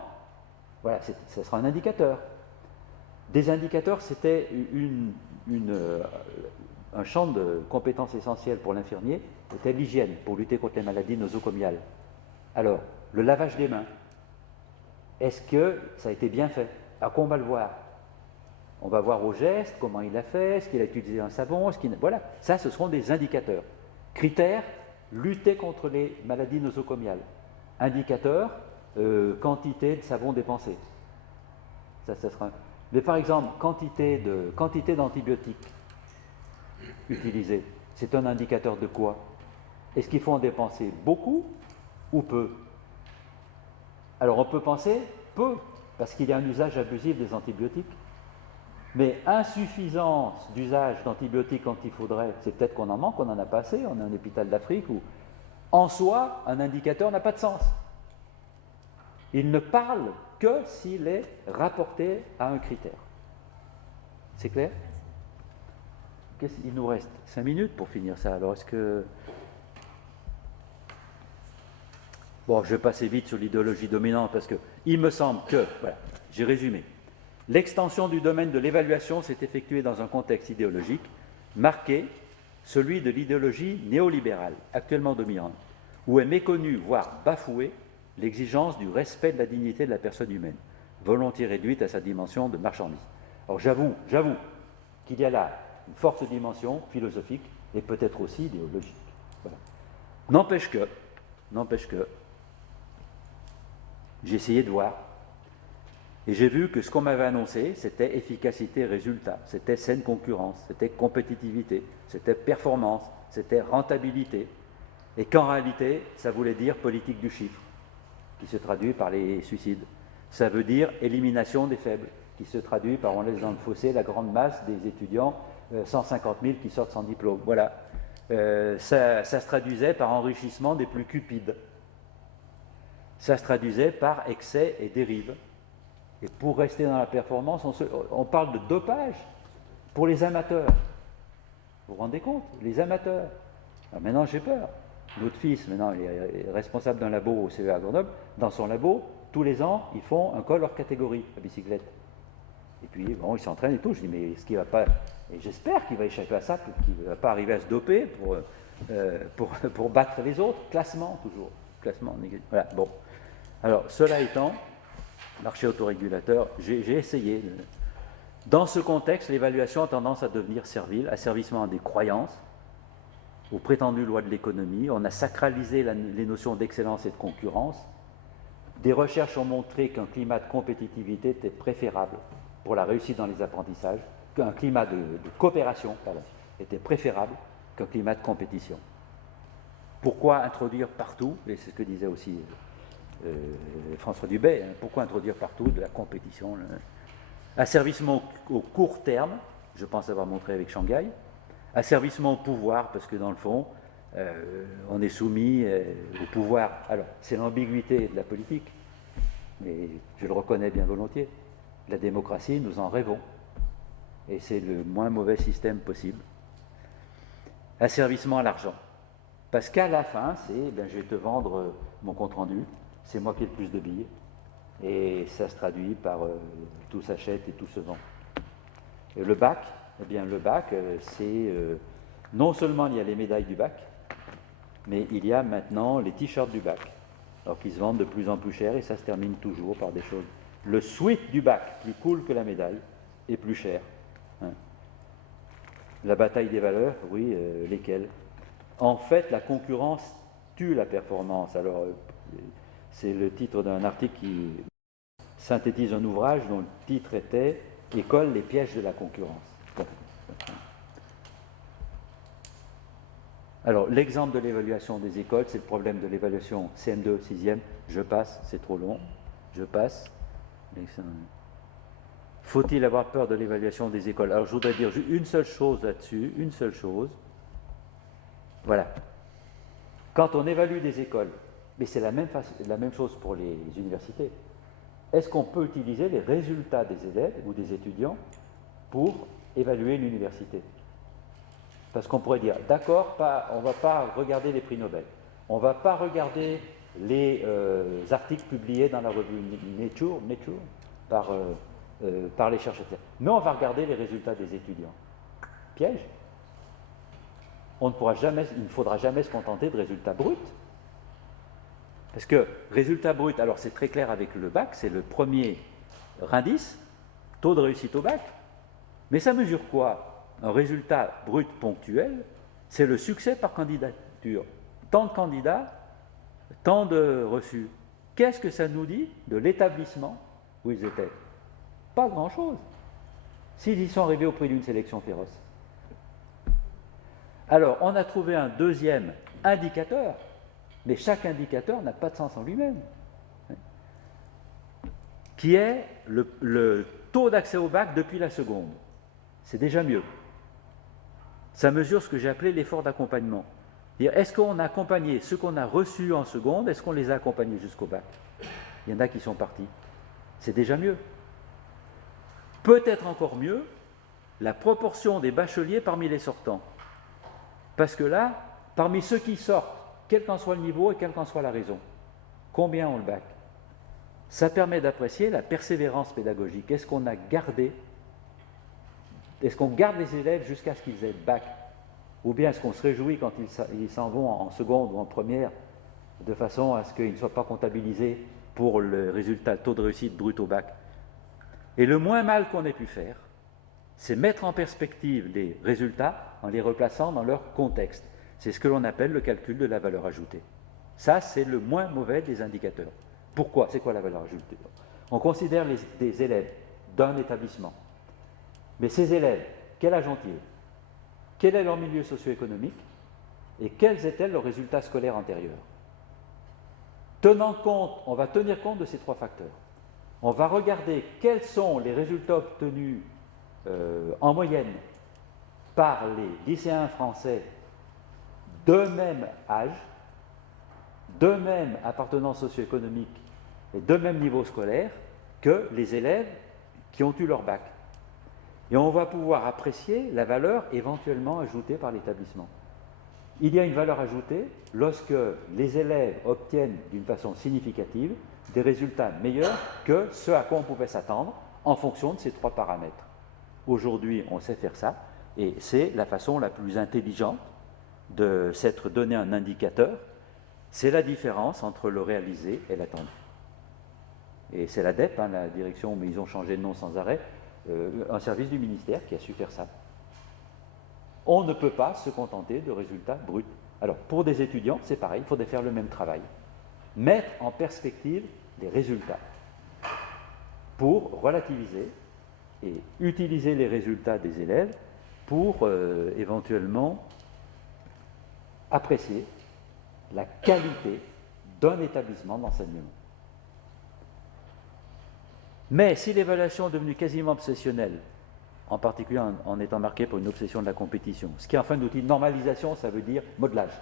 Voilà, ça sera un indicateur. Des indicateurs, c'était un champ de compétences essentielles pour l'infirmier, c'était l'hygiène, pour lutter contre les maladies nosocomiales. Alors, le lavage des mains, est-ce que ça a été bien fait? À quoi on va le voir? On va voir au geste comment il a fait, est-ce qu'il a utilisé un savon, voilà, ça ce seront des indicateurs. Critères, lutter contre les maladies nosocomiales. Indicateur, quantité de savon dépensé. Ça sera... Mais par exemple, quantité d'antibiotiques utilisés, c'est un indicateur de quoi? Est-ce qu'il faut en dépenser beaucoup ou peu? Alors on peut penser peu, parce qu'il y a un usage abusif des antibiotiques. Mais insuffisance d'usage d'antibiotiques quand il faudrait, c'est peut-être qu'on en manque, on n'en a pas assez, on a un hôpital d'Afrique où, en soi, un indicateur n'a pas de sens. Il ne parle que s'il est rapporté à un critère. C'est clair? Il nous reste 5 minutes pour finir ça. Alors, est-ce que... Bon, je vais passer vite sur l'idéologie dominante parce que il me semble que... Voilà, j'ai résumé. L'extension du domaine de l'évaluation s'est effectuée dans un contexte idéologique marqué, celui de l'idéologie néolibérale, actuellement dominante, où est méconnue, voire bafouée, l'exigence du respect de la dignité de la personne humaine, volontiers réduite à sa dimension de marchandise. Alors j'avoue qu'il y a là une forte dimension philosophique et peut-être aussi idéologique. Voilà. N'empêche que, j'ai essayé de voir, et j'ai vu que ce qu'on m'avait annoncé, c'était efficacité-résultat, c'était saine concurrence, c'était compétitivité, c'était performance, c'était rentabilité, et qu'en réalité, ça voulait dire politique du chiffre, qui se traduit par les suicides. Ça veut dire élimination des faibles, qui se traduit par, on laisse dans le fossé la grande masse des étudiants, 150 000 qui sortent sans diplôme. Voilà. Ça se traduisait par enrichissement des plus cupides. Ça se traduisait par excès et dérive. Et pour rester dans la performance, on parle de dopage pour les amateurs. Vous vous rendez compte? Les amateurs. Alors maintenant, j'ai peur. Notre fils, maintenant, il est responsable d'un labo au CEA à Grenoble. Dans son labo, tous les ans, ils font un col hors catégorie à bicyclette. Et puis, bon, ils s'entraînent et tout. Je dis, mais est-ce qu'il ne va pas Et j'espère qu'il va échapper à ça, qu'il ne va pas arriver à se doper pour battre les autres. Classement, toujours. Classement négatif. Voilà, bon. Alors, cela étant, marché autorégulateur, j'ai essayé. Dans ce contexte, l'évaluation a tendance à devenir servile, asservissement à des croyances, aux prétendues lois de l'économie. On a sacralisé les notions d'excellence et de concurrence. Des recherches ont montré qu'un climat de compétitivité était préférable pour la réussite dans les apprentissages, qu'un climat de coopération était préférable qu'un climat de compétition. Pourquoi introduire partout, et c'est ce que disait aussi François Dubay, hein, pourquoi introduire partout de la compétition, asservissement au court terme, je pense avoir montré avec Shanghai, asservissement au pouvoir, parce que dans le fond, on est soumis au pouvoir. Alors, c'est l'ambiguïté de la politique, mais je le reconnais bien volontiers. La démocratie, nous en rêvons. Et c'est le moins mauvais système possible. Asservissement à l'argent. Parce qu'à la fin, c'est, je vais te vendre mon compte-rendu, c'est moi qui ai le plus de billes. Et ça se traduit par tout s'achète et tout se vend. Et le bac, le bac, c'est non seulement il y a les médailles du bac, mais il y a maintenant les t-shirts du bac, alors qu'ils se vendent de plus en plus cher et ça se termine toujours par des choses. Le sweat du bac, plus cool que la médaille, est plus cher. Hein. La bataille des valeurs, oui, lesquelles? En fait, la concurrence tue la performance. Alors, c'est le titre d'un article qui synthétise un ouvrage dont le titre était « École, les pièges de la concurrence ». Bon. Alors, l'exemple de l'évaluation des écoles, c'est le problème de l'évaluation CM2, 6e. Je passe, c'est trop long. Je passe. Faut-il avoir peur de l'évaluation des écoles? Alors, je voudrais dire une seule chose là-dessus, une seule chose. Voilà. Quand on évalue des écoles, mais c'est la même chose pour les universités, est-ce qu'on peut utiliser les résultats des élèves ou des étudiants pour évaluer l'université? Parce qu'on pourrait dire, d'accord, on ne va pas regarder les prix Nobel, on ne va pas regarder les articles publiés dans la revue Nature par les chercheurs, mais on va regarder les résultats des étudiants. Piège. Il ne faudra jamais se contenter de résultats bruts. Parce que résultat brut, alors c'est très clair avec le bac, c'est le premier indice, taux de réussite au bac, mais ça mesure quoi? Un résultat brut ponctuel, c'est le succès par candidature. Tant de candidats, tant de reçus. Qu'est-ce que ça nous dit de l'établissement où ils étaient? Pas grand-chose. S'ils y sont arrivés au prix d'une sélection féroce. Alors, on a trouvé un deuxième indicateur, mais chaque indicateur n'a pas de sens en lui-même, qui est le taux d'accès au bac depuis la seconde. C'est déjà mieux. Ça mesure ce que j'ai appelé l'effort d'accompagnement. Est-ce qu'on a accompagné ceux qu'on a reçus en seconde, est-ce qu'on les a accompagnés jusqu'au bac? Il y en a qui sont partis. C'est déjà mieux. Peut-être encore mieux, la proportion des bacheliers parmi les sortants. Parce que là, parmi ceux qui sortent, quel qu'en soit le niveau et quelle qu'en soit la raison, combien ont le bac? Ça permet d'apprécier la persévérance pédagogique. Est-ce qu'on a gardé, est-ce qu'on garde les élèves jusqu'à ce qu'ils aient le bac? Ou bien est-ce qu'on se réjouit quand ils s'en vont en seconde ou en première, de façon à ce qu'ils ne soient pas comptabilisés pour le résultat, le taux de réussite brut au bac? Et le moins mal qu'on ait pu faire, c'est mettre en perspective les résultats en les replaçant dans leur contexte. C'est ce que l'on appelle le calcul de la valeur ajoutée. Ça, c'est le moins mauvais des indicateurs. Pourquoi? C'est quoi la valeur ajoutée? On considère des élèves d'un établissement. Mais ces élèves, quel âge ont-ils? Quel est leur milieu socio-économique? Et quels étaient leurs résultats scolaires antérieurs? On va tenir compte de ces trois facteurs. On va regarder quels sont les résultats obtenus en moyenne par les lycéens français de même âge, de même appartenance socio-économique et de même niveau scolaire que les élèves qui ont eu leur bac. Et on va pouvoir apprécier la valeur éventuellement ajoutée par l'établissement. Il y a une valeur ajoutée lorsque les élèves obtiennent d'une façon significative des résultats meilleurs que ce à quoi on pouvait s'attendre en fonction de ces trois paramètres. Aujourd'hui, on sait faire ça. Et c'est la façon la plus intelligente de s'être donné un indicateur. C'est la différence entre le réalisé et l'attendu. Et c'est l'ADEP, hein, la direction, mais ils ont changé de nom sans arrêt, un service du ministère qui a su faire ça. On ne peut pas se contenter de résultats bruts. Alors, pour des étudiants, c'est pareil, il faudrait faire le même travail. Mettre en perspective les résultats pour relativiser et utiliser les résultats des élèves pour éventuellement apprécier la qualité d'un établissement d'enseignement. Mais si l'évaluation est devenue quasiment obsessionnelle, en particulier en étant marquée par une obsession de la compétition, ce qui est enfin un outil de normalisation, ça veut dire modelage.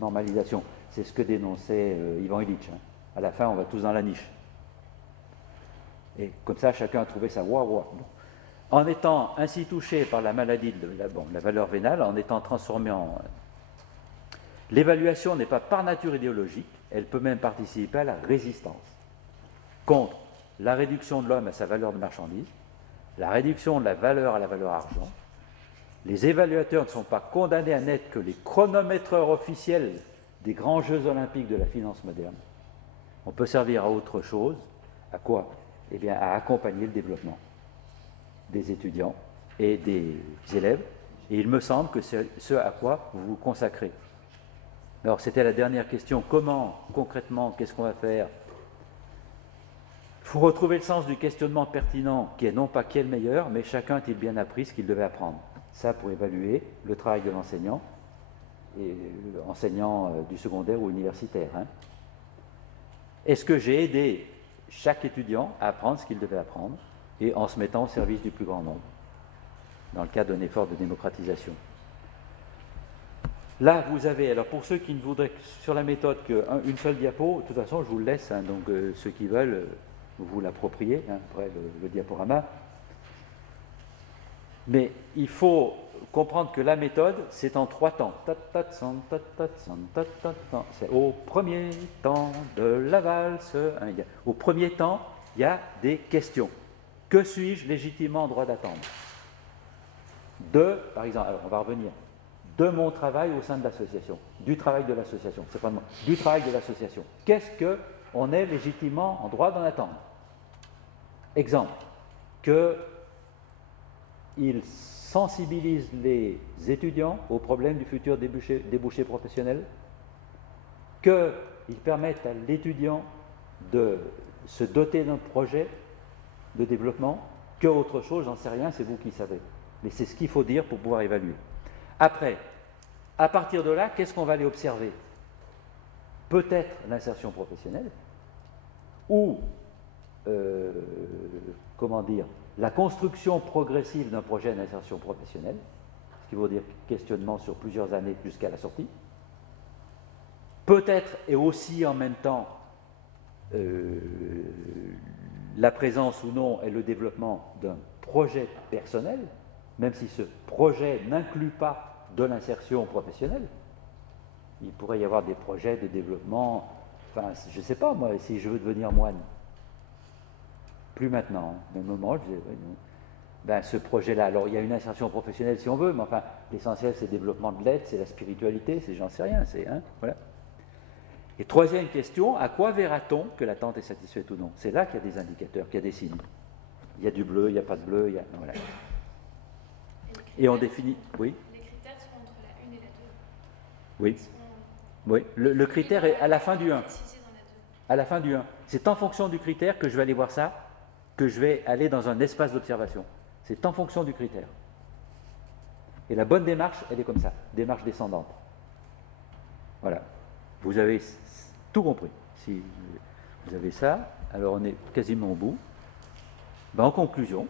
Normalisation, c'est ce que dénonçait Ivan Illich. Hein. À la fin, on va tous dans la niche. Et comme ça, chacun a trouvé sa voie. Bon. En étant ainsi touché par la maladie de la valeur vénale, en étant transformé en... L'évaluation n'est pas par nature idéologique, elle peut même participer à la résistance contre la réduction de l'homme à sa valeur de marchandise, la réduction de la valeur à la valeur argent. Les évaluateurs ne sont pas condamnés à n'être que les chronométreurs officiels des grands Jeux olympiques de la finance moderne. On peut servir à autre chose. À quoi? Eh bien, à accompagner le développement des étudiants et des élèves. Et il me semble que c'est ce à quoi vous vous consacrez. Alors, c'était la dernière question. Comment, concrètement, qu'est-ce qu'on va faire? Il faut retrouver le sens du questionnement pertinent, qui est non pas qui est le meilleur, mais chacun a-t-il bien appris ce qu'il devait apprendre. Ça, pour évaluer le travail de l'enseignant, et enseignant du secondaire ou universitaire. Hein. Est-ce que j'ai aidé chaque étudiant à apprendre ce qu'il devait apprendre, et en se mettant au service du plus grand nombre, dans le cadre d'un effort de démocratisation? Là, vous avez, alors pour ceux qui ne voudraient sur la méthode qu'une seule diapo, de toute façon, je vous le laisse, hein, donc ceux qui veulent, vous l'appropriez, hein, après le diaporama. Mais il faut comprendre que la méthode, c'est en 3 temps. C'est au premier temps de la valse. Hein, au premier temps, il y a des questions. Que suis-je légitimement en droit d'attendre? Par exemple, alors on va revenir, de mon travail au sein de l'association, du travail de l'association, c'est pas de moi, du travail de l'association. Qu'est-ce qu'on est légitimement en droit d'en attendre? Exemple, qu'il sensibilise les étudiants aux problèmes du futur débouché professionnel, qu'il permette à l'étudiant de se doter d'un projet de développement, que autre chose, j'en sais rien, c'est vous qui savez. Mais c'est ce qu'il faut dire pour pouvoir évaluer. Après, à partir de là, qu'est-ce qu'on va aller observer? Peut-être l'insertion professionnelle, ou, la construction progressive d'un projet d'insertion professionnelle, ce qui veut dire questionnement sur plusieurs années jusqu'à la sortie. Peut-être et aussi en même temps la présence ou non et le développement d'un projet personnel, même si ce projet n'inclut pas de l'insertion professionnelle. Il pourrait y avoir des projets de développement, enfin, je ne sais pas, moi, si je veux devenir moine. Plus maintenant, au même moment, je disais, ben, ce projet-là, alors il y a une insertion professionnelle si on veut, mais enfin, l'essentiel c'est le développement de l'être, c'est la spiritualité, c'est j'en sais rien, c'est, hein, voilà. Et troisième question, à quoi verra-t-on que l'attente est satisfaite ou non? C'est là qu'il y a des indicateurs, qu'il y a des signes. Il y a du bleu, il n'y a pas de bleu, il y a, voilà. Et on définit, oui. Les critères sont entre la 1 et la 2. Oui. Oui. Le critère est à la fin du 1. À la fin du 1. C'est en fonction du critère que je vais aller voir ça, que je vais aller dans un espace d'observation. C'est en fonction du critère. Et la bonne démarche, elle est comme ça, démarche descendante. Voilà. Vous avez tout compris. Si vous avez ça, alors on est quasiment au bout. Ben, en conclusion,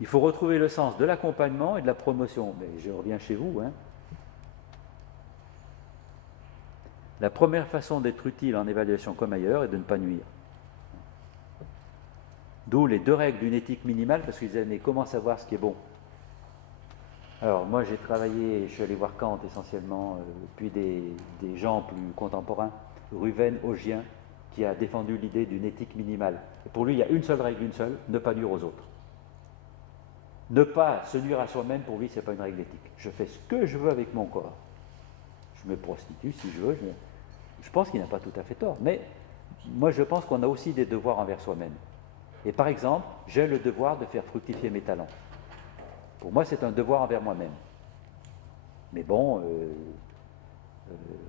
il faut retrouver le sens de l'accompagnement et de la promotion. Mais je reviens chez vous. Hein. La première façon d'être utile en évaluation comme ailleurs est de ne pas nuire. D'où les 2 règles d'une éthique minimale, parce qu'ils avaient comment savoir ce qui est bon. Alors moi j'ai travaillé, je suis allé voir Kant essentiellement, puis des gens plus contemporains, Ruven, Augien, qui a défendu l'idée d'une éthique minimale. Et pour lui, il y a une seule règle, ne pas nuire aux autres. Ne pas se nuire à soi-même, pour lui, ce n'est pas une règle éthique. Je fais ce que je veux avec mon corps. Je me prostitue si je veux. Je pense qu'il n'a pas tout à fait tort. Mais moi, je pense qu'on a aussi des devoirs envers soi-même. Et par exemple, j'ai le devoir de faire fructifier mes talents. Pour moi, c'est un devoir envers moi-même. Mais bon,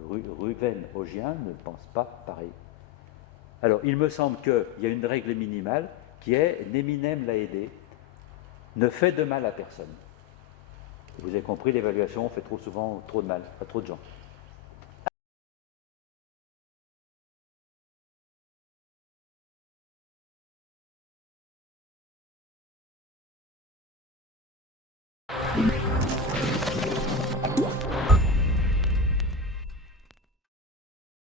Ruven Ogien ne pense pas pareil. Alors, il me semble qu'il y a une règle minimale qui est « neminem laede », ne fait de mal à personne. Vous avez compris, l'évaluation fait trop souvent trop de mal à trop de gens.